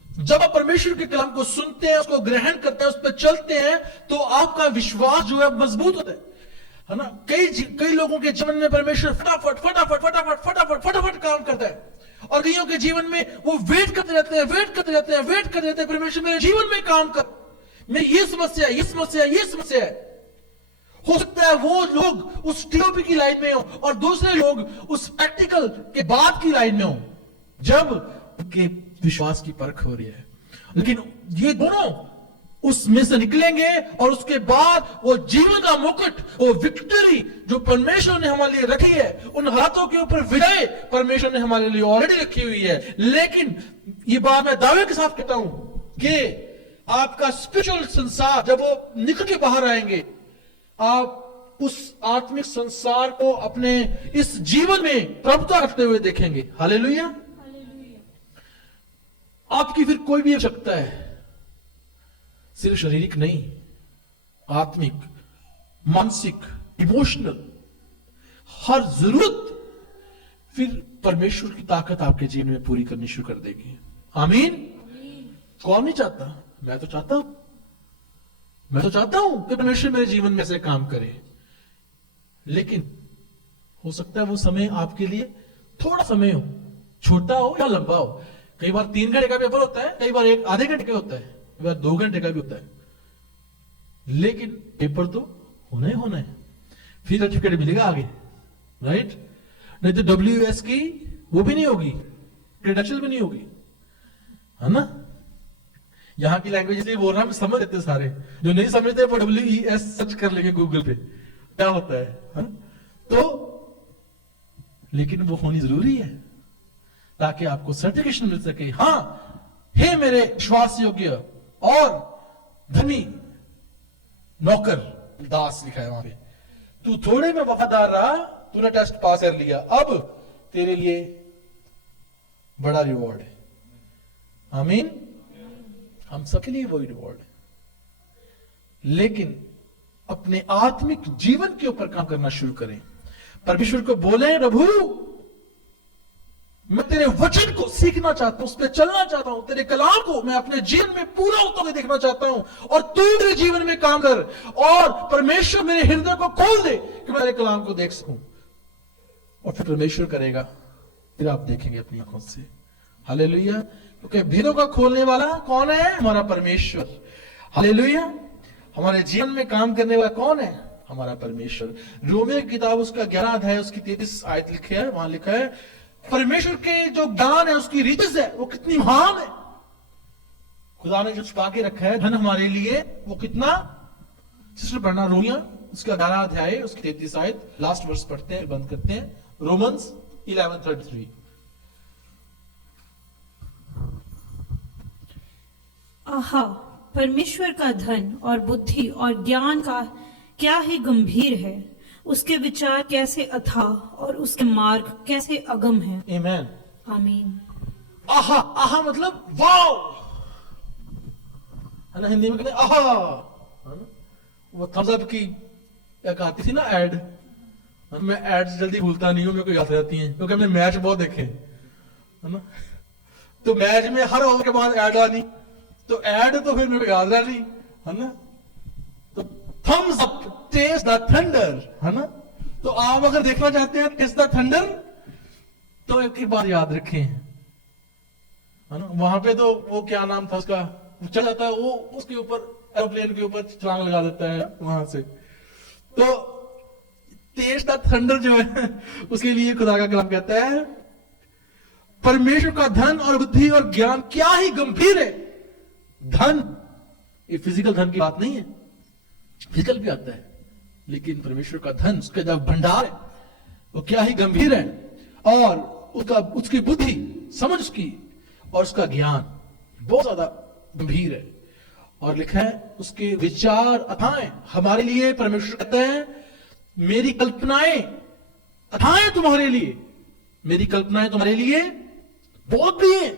जब आप परमेश्वर के कलाम को सुनते हैं, उसको ग्रहण करते हैं, उस पर चलते हैं, तो आपका विश्वास जो है मजबूत होता है ना। कई लोगों के जीवन में परमेश्वर फटाफट फटाफट फटाफट फटाफट फटाफट काम करता है, और कईयों के जीवन में वो वेट करते रहते हैं, वेट करते रहते हैं, वेट करते रहते हैं, परमेश्वर मेरे जीवन में काम कर, मेरी ये समस्या है, ये समस्या है, ये समस्या है। हो सकता है वो लोग उस TOP की लाइन में हो, और दूसरे लोग उस प्रैक्टिकल के बाद की लाइन में हो, जब उनके विश्वास की परख हो रही है। लेकिन ये दोनों उसमें से निकलेंगे, और उसके बाद वो जीवन का मुकुट, वो विक्ट्री जो परमेश्वर ने हमारे लिए रखी है, उन हाथों के ऊपर विजय परमेश्वर ने हमारे लिए ऑलरेडी रखी हुई है। लेकिन ये बात मैं दावे के साथ कहता हूं कि आपका स्पिरिचुअल संसार जब वो निकल के बाहर आएंगे, आप उस आत्मिक संसार को अपने इस जीवन में प्रभुता रखते हुए देखेंगे। हालेलुया। आपकी फिर कोई भी आवश्यकता है, सिर्फ शारीरिक नहीं, आत्मिक, मानसिक, इमोशनल, हर जरूरत फिर परमेश्वर की ताकत आपके जीवन में पूरी करनी शुरू कर देगी। आमीन। कौन नहीं चाहता? मैं तो चाहता हूं, मैं तो चाहता हूं कि परमेश्वर मेरे जीवन में ऐसे काम करे। लेकिन हो सकता है वो समय आपके लिए थोड़ा समय हो, छोटा हो या लंबा हो। कई बार 3 घंटे का पेपर होता है, कई बार एक आधे घंटे का होता है, कई बार 2 घंटे का भी होता है, लेकिन पेपर तो होना ही होना है, फिर सर्टिफिकेट मिलेगा आगे, राइट? नहीं तो WS की वो भी नहीं होगी, क्रेडेंशियल भी नहीं होगी। है ना? यहां की लैंग्वेज से बोल रहा है, समझ लेते सारे। जो नहीं समझते वो WES सर्च कर लेंगे गूगल पे, क्या होता है ना? तो लेकिन वो होनी जरूरी है ताकि आपको सर्टिफिकेशन मिल सके। हां, हे मेरे विश्वास योग्य और धनी नौकर दास, लिखा है वहां पे, तू थोड़े में वफादार रहा, तूने टेस्ट पास कर लिया, अब तेरे लिए बड़ा रिवॉर्ड है। आमीन। हम सबके लिए वही रिवॉर्ड है, लेकिन अपने आत्मिक जीवन के ऊपर काम करना शुरू करें। परमेश्वर को बोले, प्रभु मैं तेरे वचन को सीखना चाहता हूं, उस पर चलना चाहता हूं, तेरे कलाम को मैं अपने जीवन में पूरा होते हुए देखना चाहता हूं, और तू मेरे जीवन में काम कर, और परमेश्वर मेरे हृदय को खोल दे कि मैं तेरे कलाम को देख सकूं। और फिर परमेश्वर करेगा, फिर आप देखेंगे अपनी आंखों से। हालेलुया। क्योंकि भेदों का खोलने वाला कौन है? हमारा परमेश्वर। हालेलुया। हमारे जीवन में काम करने वाला कौन है? हमारा परमेश्वर। रोमियो की किताब उसका 11 अध्याय उसकी 33 आयत लिखे है, वहां लिखा है परमेश्वर के जो ज्ञान है, उसकी रिचेस है, वो कितनी महान है। खुदा ने जो छुपा के रखा है धन हमारे लिए, वो कितना। सिस्टर पढ़ना रोमियो उसका 11 अध्याय उसकी 33 आयत, लास्ट वर्स पढ़ते हैं, बंद करते हैं। रोमन्स 11:33। आहा, परमेश्वर का धन और बुद्धि और ज्ञान का क्या ही गंभीर है, उसके विचार कैसे अथाह और उसके मार्ग कैसे अगम है। आमीन। आमीन। आहा, आहा मतलब वाओ, है ना? हिंदी में कहते हैं आहा, है ना? वो थम्स अप की एक आती थी ना एड, मैं एड्स जल्दी भूलता नहीं हूं, मेरे को याद रहती हैं क्योंकि हमने मैच बहुत देखे, है ना? तो मैच में हर ओवर के बाद एड आनी, तो एड तो फिर मेरे को याद रह रही, है ना? तो Thums Up, taste the thunder, है ना? तो आप अगर देखना चाहते हैं टेस्ट द थंडर, तो एक ही बात याद रखें, है ना? वहां पे तो वो क्या नाम था उसका, चल जाता है वो उसके ऊपर, एरोप्लेन के ऊपर छलांग लगा देता है वहां से। तो टेस्ट द थंडर जो है, उसके लिए खुदा का कलाम कहता है परमेश्वर का धन और बुद्धि और ज्ञान क्या ही गंभीर है। धन, ये फिजिकल धन की बात नहीं है, फिजिकल भी आता है, लेकिन परमेश्वर का धन, उसका जो भंडार है, वो क्या ही गंभीर है, और उसकी बुद्धि, समझ उसकी, और उसका ज्ञान बहुत ज्यादा गंभीर है। और लिखा है उसके विचार अथाएं हमारे लिए। परमेश्वर कहते हैं मेरी कल्पनाएं अथाएं तुम्हारे लिए, मेरी कल्पनाएं तुम्हारे लिए बहुत भी हैं।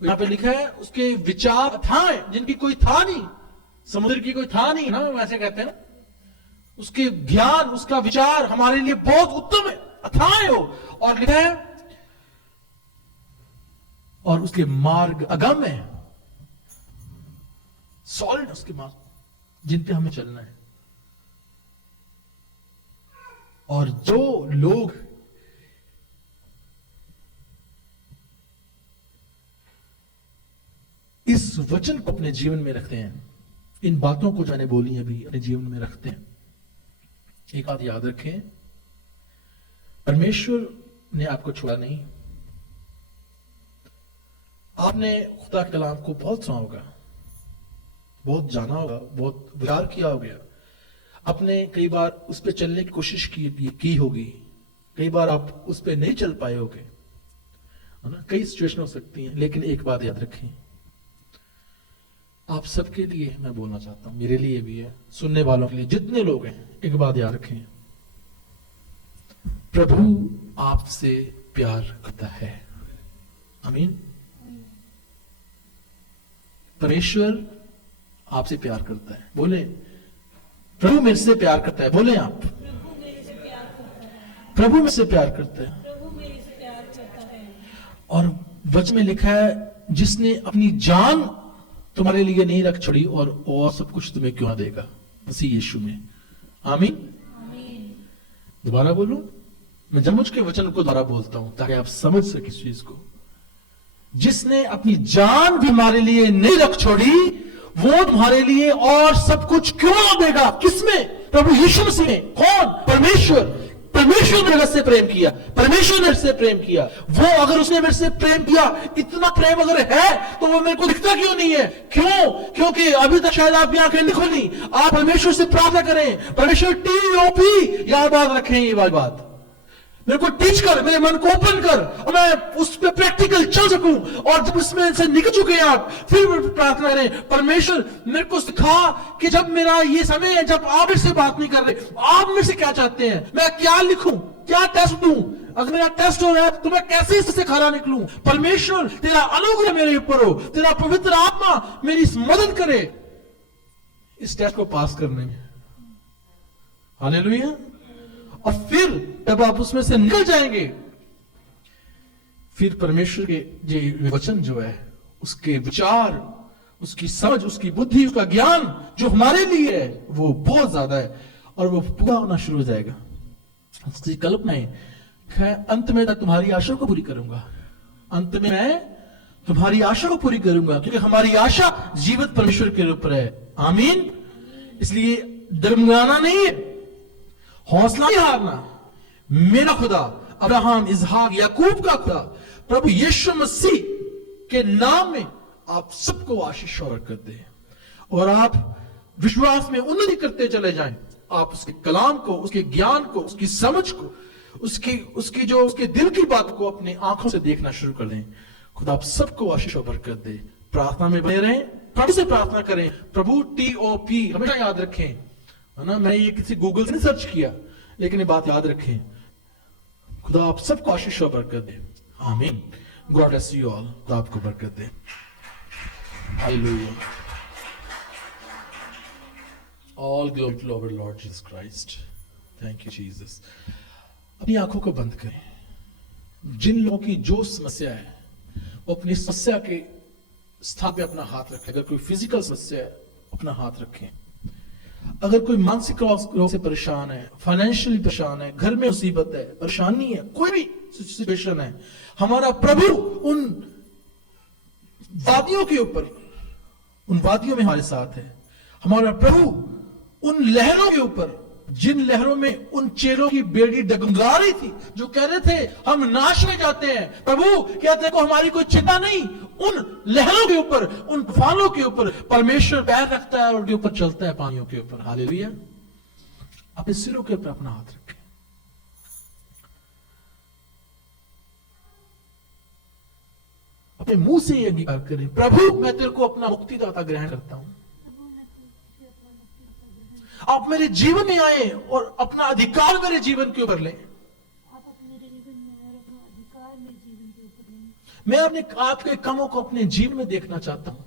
यहां पे लिखा है उसके विचार अथाएं, जिनकी कोई था नहीं, समुद्र की कोई था नहीं ना, वैसे कहते हैं। उसके ज्ञान, उसका विचार हमारे लिए बहुत उत्तम है, अथाएं हो। और लिखा है और उसके मार्ग अगम है, सॉलिड उसके मार्ग, जिन पे हमें चलना है। और जो लोग इस वचन को अपने जीवन में रखते हैं, इन बातों को जाने बोली अभी अपने जीवन में रखते हैं, एक बात याद रखें, परमेश्वर ने आपको छोड़ा नहीं। आपने खुदा के कलाम को बहुत सुना होगा, बहुत जाना होगा, बहुत विचार किया होगा, आपने कई बार उस पर चलने की कोशिश की होगी, कई बार आप उस पर नहीं चल पाए होगे, है ना? कई सिचुएशन हो सकती हैं, लेकिन एक बात याद रखें, आप सबके लिए मैं बोलना चाहता हूं, मेरे लिए भी है, सुनने वालों के लिए, जितने लोग हैं, एक बात याद रखें, प्रभु आपसे प्यार करता है। आमीन। परमेश्वर आपसे प्यार करता है। बोले प्रभु मेरे से प्यार करता है। बोले आप, प्रभु मेरे से प्यार करता है। और वचन में लिखा है जिसने अपनी जान तुम्हारे लिए नहीं रख छोड़ी और सब कुछ तुम्हें क्यों ना देगा, मसीह यीशु में। आमीन। दोबारा बोलूं, मैं जमुज के वचन को दोबारा बोलता हूं ताकि आप समझ सके इस चीज को। जिसने अपनी जान भी हमारे लिए नहीं रख छोड़ी, वो तुम्हारे लिए और सब कुछ क्यों ना देगा। किसमें? प्रभु यीशु मसीह में। कौन? परमेश्वर। परमेश्वर ने जगत से प्रेम किया, परमेश्वर ने मेरे से प्रेम किया। वो अगर उसने मेरे से प्रेम किया, इतना प्रेम अगर है, तो वो मेरे को दिखता क्यों नहीं है? क्यों? क्योंकि अभी तक शायद आपकी आंखें नहीं खुली। आप परमेश्वर से प्रार्थना करें, परमेश्वर TOP, याद रखें ये वाली बात। मेरे को टीच कर, मेरे मन को ओपन कर, और मैं उस पर प्रैक्टिकल चल सकूं। और जब उसमें से निकल चुके हैं आप, फिर प्रार्थना करें, परमेश्वर मेरे को सिखा कि जब मेरा ये समय है, जब आप मेरे से बात नहीं कर रहे, आप मेरे से क्या चाहते हैं, मैं क्या लिखूं, क्या टेस्ट दूं? अगर मेरा टेस्ट हो रहा है तो मैं कैसे इससे खरा निकलूं? परमेश्वर तेरा अनुग्रह मेरे ऊपर हो, तेरा पवित्र आत्मा मेरी मदद करे इस टेस्ट को पास करने में। हालेलुया। और फिर जब आप उसमें से निकल जाएंगे, फिर परमेश्वर के जो वचन जो है, उसके विचार, उसकी समझ, उसकी बुद्धि, उसका ज्ञान जो हमारे लिए है, वो बहुत ज्यादा है, और वो पूरा होना शुरू हो जाएगा। उसकी कल्पनाएं, अंत में मैं तुम्हारी आशा को पूरी करूंगा, अंत में मैं तुम्हारी आशा को पूरी करूंगा, क्योंकि हमारी आशा जीवित परमेश्वर के ऊपर है। आमीन। इसलिए डरमगाना नहीं है, हौसला नहीं हारना। मेरा खुदा अब्राहम, इसहाक, याकूब का खुदा प्रभु यीशु मसीह के नाम में आप सबको आशीष और बरकत दे, और आप विश्वास में उन्नति करते चले जाएं। आप उसके कलाम को, उसके ज्ञान को, उसकी समझ को, उसके दिल की बात को अपनी आंखों से देखना शुरू कर दें। खुदा आप सबको आशीष और बरकत दे। प्रार्थना में बने रहें, प्रभु से प्रार्थना करें। प्रभु TOP हमेशा याद रखें, है ना। मैं ये किसी गूगल से नहीं सर्च किया, लेकिन ये बात याद रखें। खुदा आप सबको आशीष और बरकत दे। आमीन। God bless you all. खुदा आपको बरकत दे। Hallelujah. All glory to our Lord Jesus Christ. Thank you Jesus. अपनी आंखों को बंद करें। जिन लोगों की जो समस्या है, वो अपनी समस्या के स्थान पे अपना हाथ रखें। अगर कोई फिजिकल समस्या है, अपना हाथ रखें। अगर कोई मानसिक रोग से परेशान है, फाइनेंशियली परेशान है, घर में मुसीबत है, परेशानी है, कोई भी सिचुएशन है, हमारा प्रभु उन वादियों के ऊपर, उन वादियों में हमारे साथ है। हमारा प्रभु उन लहरों के ऊपर, जिन लहरों में उन चेलों की बेड़ी डगमगा रही थी, जो कह रहे थे हम नाश में जाते हैं, प्रभु कहते को हमारी कोई चिंता नहीं। उन लहरों के ऊपर, उन तूफानों के ऊपर परमेश्वर पैर रखता है और उनके ऊपर चलता है, पानियों के ऊपर। हालेलुया। अपने सिरों के ऊपर अपना हाथ रखें। अपने मुंह से ये अंगीकार करें, प्रभु मैं तेरे को अपना मुक्तिदाता ग्रहण करता हूं। आप मेरे जीवन में आए और अपना अधिकार मेरे जीवन के ऊपर लें। मैं अपने आपके कामों को अपने जीवन में देखना चाहता हूं।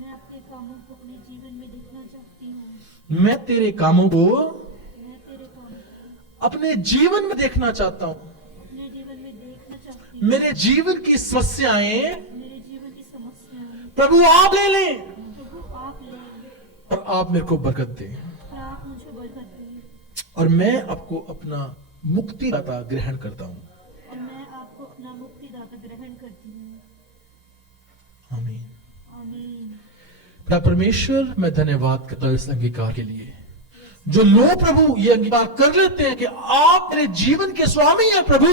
मैं आपके कामों को अपने जीवन में देखना चाहती हूं। मैं तेरे कामों को अपने जीवन में देखना चाहता हूं। अपने जीवन में देखना चाहती हूं। मेरे जीवन की समस्याएं, मेरे जीवन की समस्याएं प्रभु आप ले लें, प्रभु आप लें, और आप मेरे को बरकत दें, और आप मुझे बरकत दें, और मैं आपको अपना मुक्तिदाता ग्रहण करता हूं। और मैं आपको अपना मुक्तिदाता ग्रहण करती हूँ। आमीन। आमीन। पिता परमेश्वर, मैं धन्यवाद करता हूं इस अंगीकार के लिए। जो लोग प्रभु ये अंगीकार कर लेते हैं कि आप मेरे जीवन के स्वामी हैं प्रभु,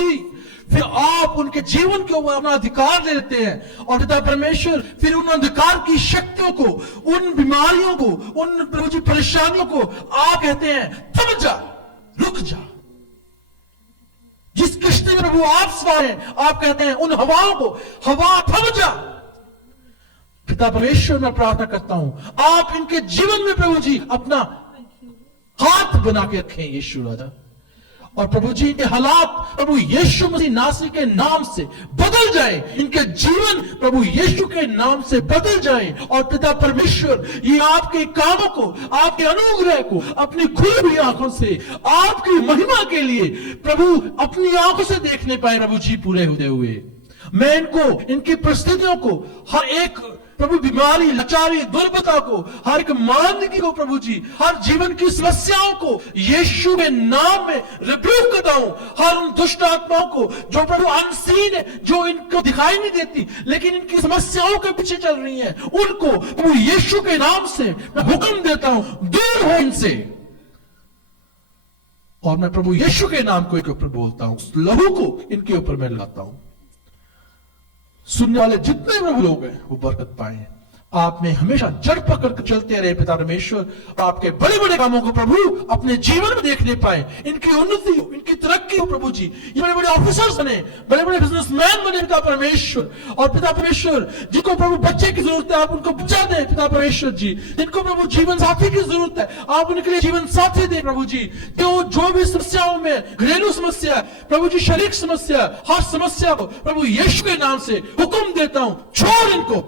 फिर आप उनके जीवन के ऊपर अपना अधिकार ले लेते हैं। और पिता परमेश्वर फिर उन अंधकार की शक्तियों को, उन बीमारियों को, उन प्रभु जी परेशानियों को आप कहते हैं थम जा, रुक जा। जिस किश्ती में प्रभु आप सवार हैं, आप कहते हैं उन हवाओं को, हवा थम जा। पिता परमेश्वर, मैं प्रार्थना करता हूं आप इनके जीवन में प्रभु जी अपना हाथ बना के रखें यीशु राजा। और प्रभु जी इनके हालात प्रभु यीशु मसीह नासरी के नाम से बदल जाए, इनके जीवन प्रभु यीशु के नाम से बदल जाए। और पिता परमेश्वर ये आपके कामों को, आपके अनुग्रह को अपनी खुली हुई आंखों से आपकी महिमा के लिए प्रभु अपनी आंखों से देखने पाए प्रभु जी पूरे होते हुए। मैं इनको, इनकी परिस्थितियों को, हर एक प्रभु बीमारी, लाचारी, दुर्बलता को, हर एक मानवी को प्रभु जी, हर जीवन की समस्याओं को यीशु के नाम में रिब्यूक करता हूं। हर उन दुष्ट आत्माओं को जो प्रभु अनसीन है, जो इनको दिखाई नहीं देती लेकिन इनकी समस्याओं के पीछे चल रही हैं, उनको प्रभु यीशु के नाम से मैं हुक्म देता हूं, दूर हो इनसे। और मैं प्रभु यीशु के नाम को इनके ऊपर बोलता हूं, उस लहू को इनके ऊपर मैं लगाता हूं। सुनने वाले जितने प्रभु लोग हैं वो बरकत पाए, आप में हमेशा जड़ पकड़ कर चलते रहे पिता परमेश्वर, और आपके बड़े बड़े कामों को प्रभु अपने जीवन में देखने पाए, इनकी उन्नति हो, इनकी तरक्की हो प्रभु जी। ये बड़े बड़े ऑफिसर्स बने, बड़े बड़े बिजनेसमैन बने पिता परमेश्वर। और पिता परमेश्वर जिनको प्रभु बच्चे की जरूरत है आप उनको बच्चा दें पिता परमेश्वर जी। जिनको प्रभु जीवन साथी की जरूरत है आप उनके लिए जीवन साथी दें प्रभु जी। जो भी समस्याओं में, घरेलू समस्या प्रभु जी, शारीरिक समस्या, हर समस्या को प्रभु यीशु के नाम से हुक्म देता हूं, छोड़ इनको,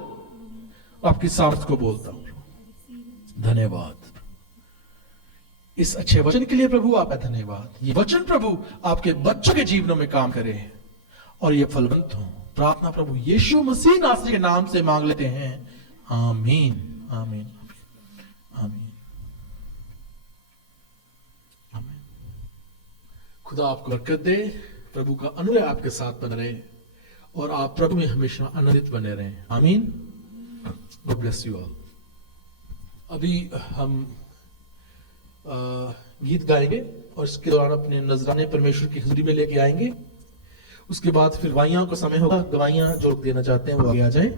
आपकी सामर्थ को बोलता हूं। धन्यवाद इस अच्छे वचन के लिए प्रभु, आपका धन्यवाद। ये वचन प्रभु आपके बच्चों के जीवनों में काम करे और ये फलवंत हो। प्रार्थना प्रभु यीशु मसीह नासरी के नाम से मांग लेते हैं, आमीन आमीन आमीन आमीन। खुदा आपको बरकत दे, प्रभु का अनुग्रह आपके साथ बना रहे और आप प्रभु में हमेशा आनंदित बने रहें, आमीन। God bless you all। अभी हम गीत गाएंगे और इसके दौरान अपने नजराने परमेश्वर की हुजूरी में लेके आएंगे। उसके बाद फिर गवाहियों का समय होगा, गवाहियां जो लोग देना चाहते हैं वो आगे आ जाए।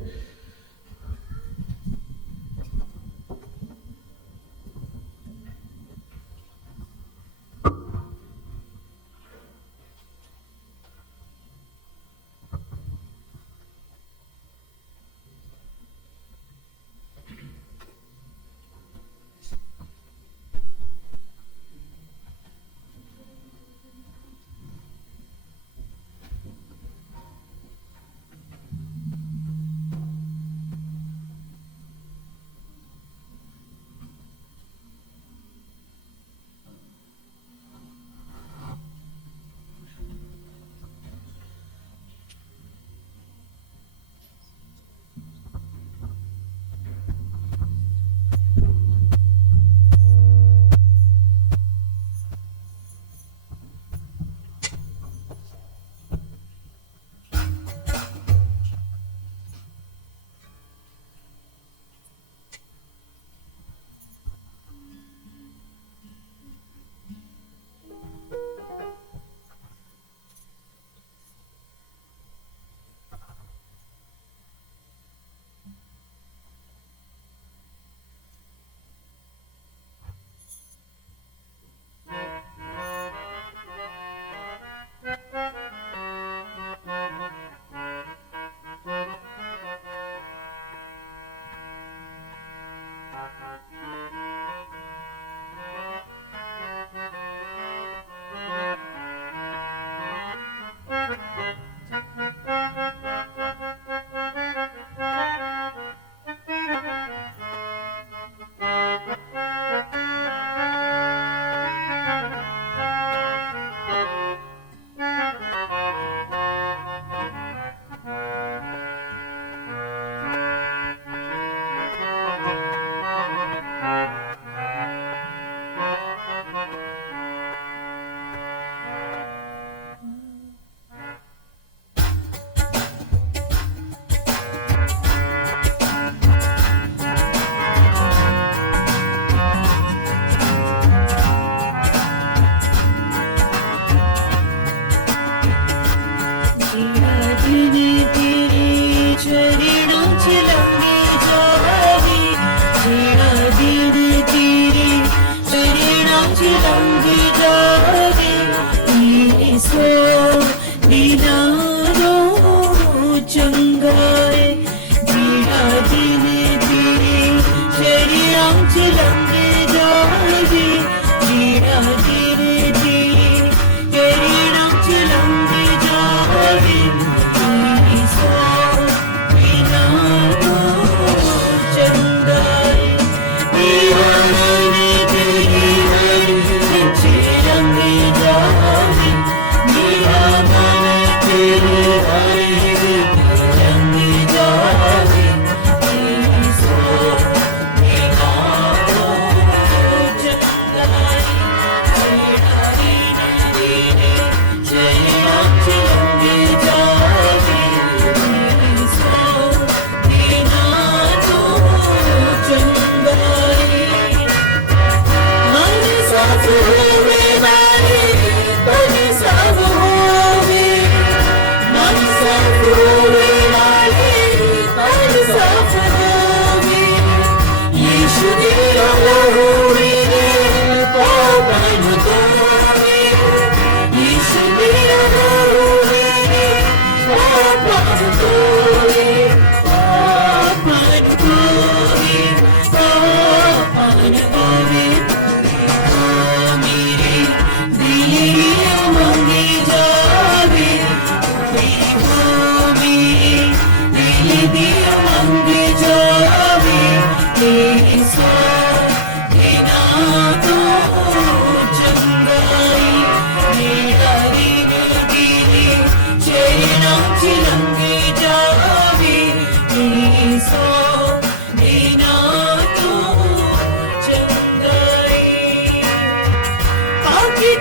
Everybody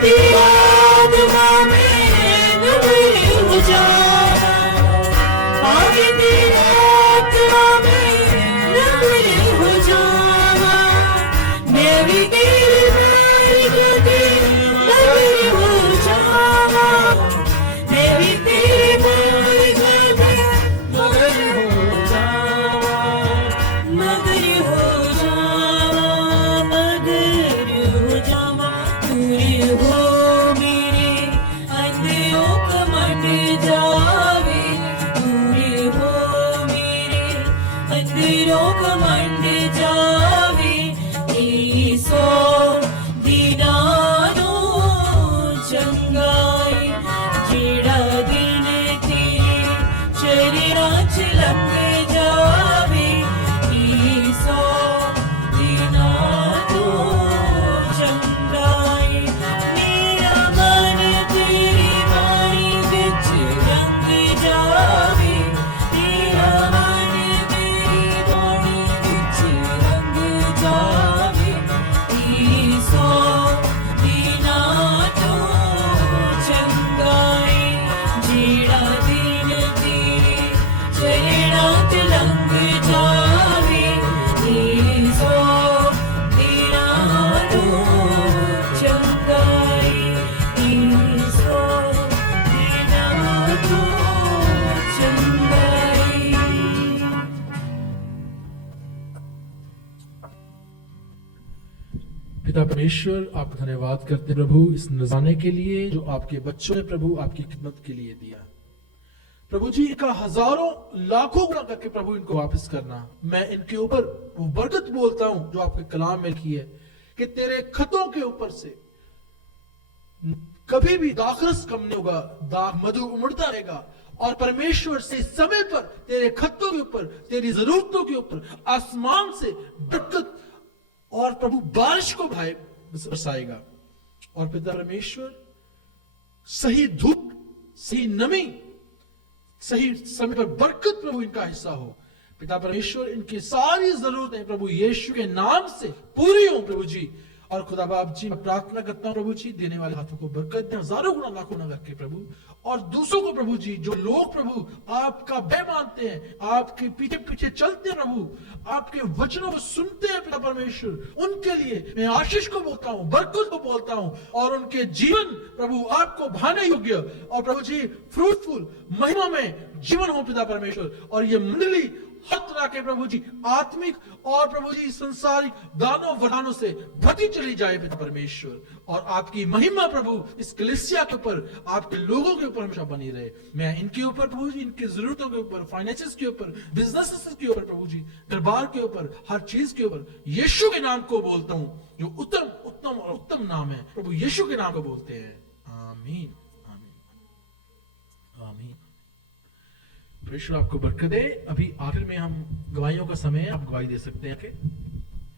तेरी आत्मा में नगरी हो जावा, आगे तेरी आत्मा में नगरी हो जावा, मैं भी तेरी बरगद नगरी हो जावा, मैं भी तेरी बरगद नगरी हो जावा, नगरी हो जावा, नगरी हो जावा, पूरे हो मेरे अंधेरों का मट जावे, पूरे हो मेरे अंधेरों का मट जावे, ईसो दीनानो चंगाई, जेड़ा दिन तेरे शरीरा च लंघ जावे, ईसो दीनानो चंगाई, मेरा मन तेरी बाणी विच रंग जावे, मेरा मन तेरी बाणी विच रंग जावे, ईसो दीनानो चंगाई, जेड़ा दिन तेरे शरीरा च लंघ जावे, ईसो दीनानो चंगाई, ईसो दीनानो चंगाई। पिता परमेश्वर, आपका धन्यवाद करते हैं प्रभु इस नजराने के लिए जो आपके बच्चों ने प्रभु आपकी खिदमत के लिए दिया। प्रभु जी, इनका हजारों लाखों गुना करके प्रभु इनको वापस करना। मैं इनके ऊपर वो बरकत बोलता हूं जो आपके कलाम में की है कि तेरे खतों के ऊपर से कभी भी दाखरस कम नहीं होगा, दाग मधु उमड़ता रहेगा, और परमेश्वर से समय पर तेरे खतों के ऊपर, तेरी जरूरतों के ऊपर आसमान से बरकत और प्रभु बारिश को बरसाएगा। और पिता परमेश्वर, सही धूप, सही नमी, सही समय पर बरकत प्रभु इनका हिस्सा हो। पिता परमेश्वर, इनकी सारी जरूरतें प्रभु यीशु के नाम से पूरी हो प्रभु जी। और खुदा बाप जी, मैं प्रार्थना करता हूं प्रभु जी, देने वाले हाथों को बरकत दें हजारों गुना लाखों गुना करके प्रभु, और दूसरों को प्रभु जी, जो लोग प्रभु आपका भय मानते हैं, आपके पीछे पीछे चलते हैं प्रभु, आपके वचनों को सुनते हैं पिता परमेश्वर, उनके लिए मैं आशीष को बोलता हूं, बरकत को बोलता हूं, और उनके जीवन प्रभु आपको भाने योग्य और प्रभु जी फ्रूटफुल महिमा में जीवन हो पिता परमेश्वर। और ये मंडली हर तरह के प्रभु जी आत्मिक और प्रभु जी संसारिक दानों वरदानों से भरती चली जाए पिता परमेश्वर, और आपकी महिमा प्रभु इस कलीसिया के ऊपर, आपके लोगों के ऊपर हमेशा बनी रहे। मैं इनके ऊपर प्रभु जी, इनकी जरूरतों के ऊपर, फाइनेंसेस के ऊपर, बिजनेसेस के ऊपर प्रभु जी, दरबार के ऊपर, हर चीज के ऊपर यीशु के नाम को बोलता हूं, जो उत्तम उत्तम और उत्तम नाम है प्रभु यीशु के नाम को बोलते हैं। आमीन, आमीन, आमीन। परमेश्वर आपको बरकत दे। अभी आखिर में हम गवाहियों का समय है, आप गवाही दे सकते हैं।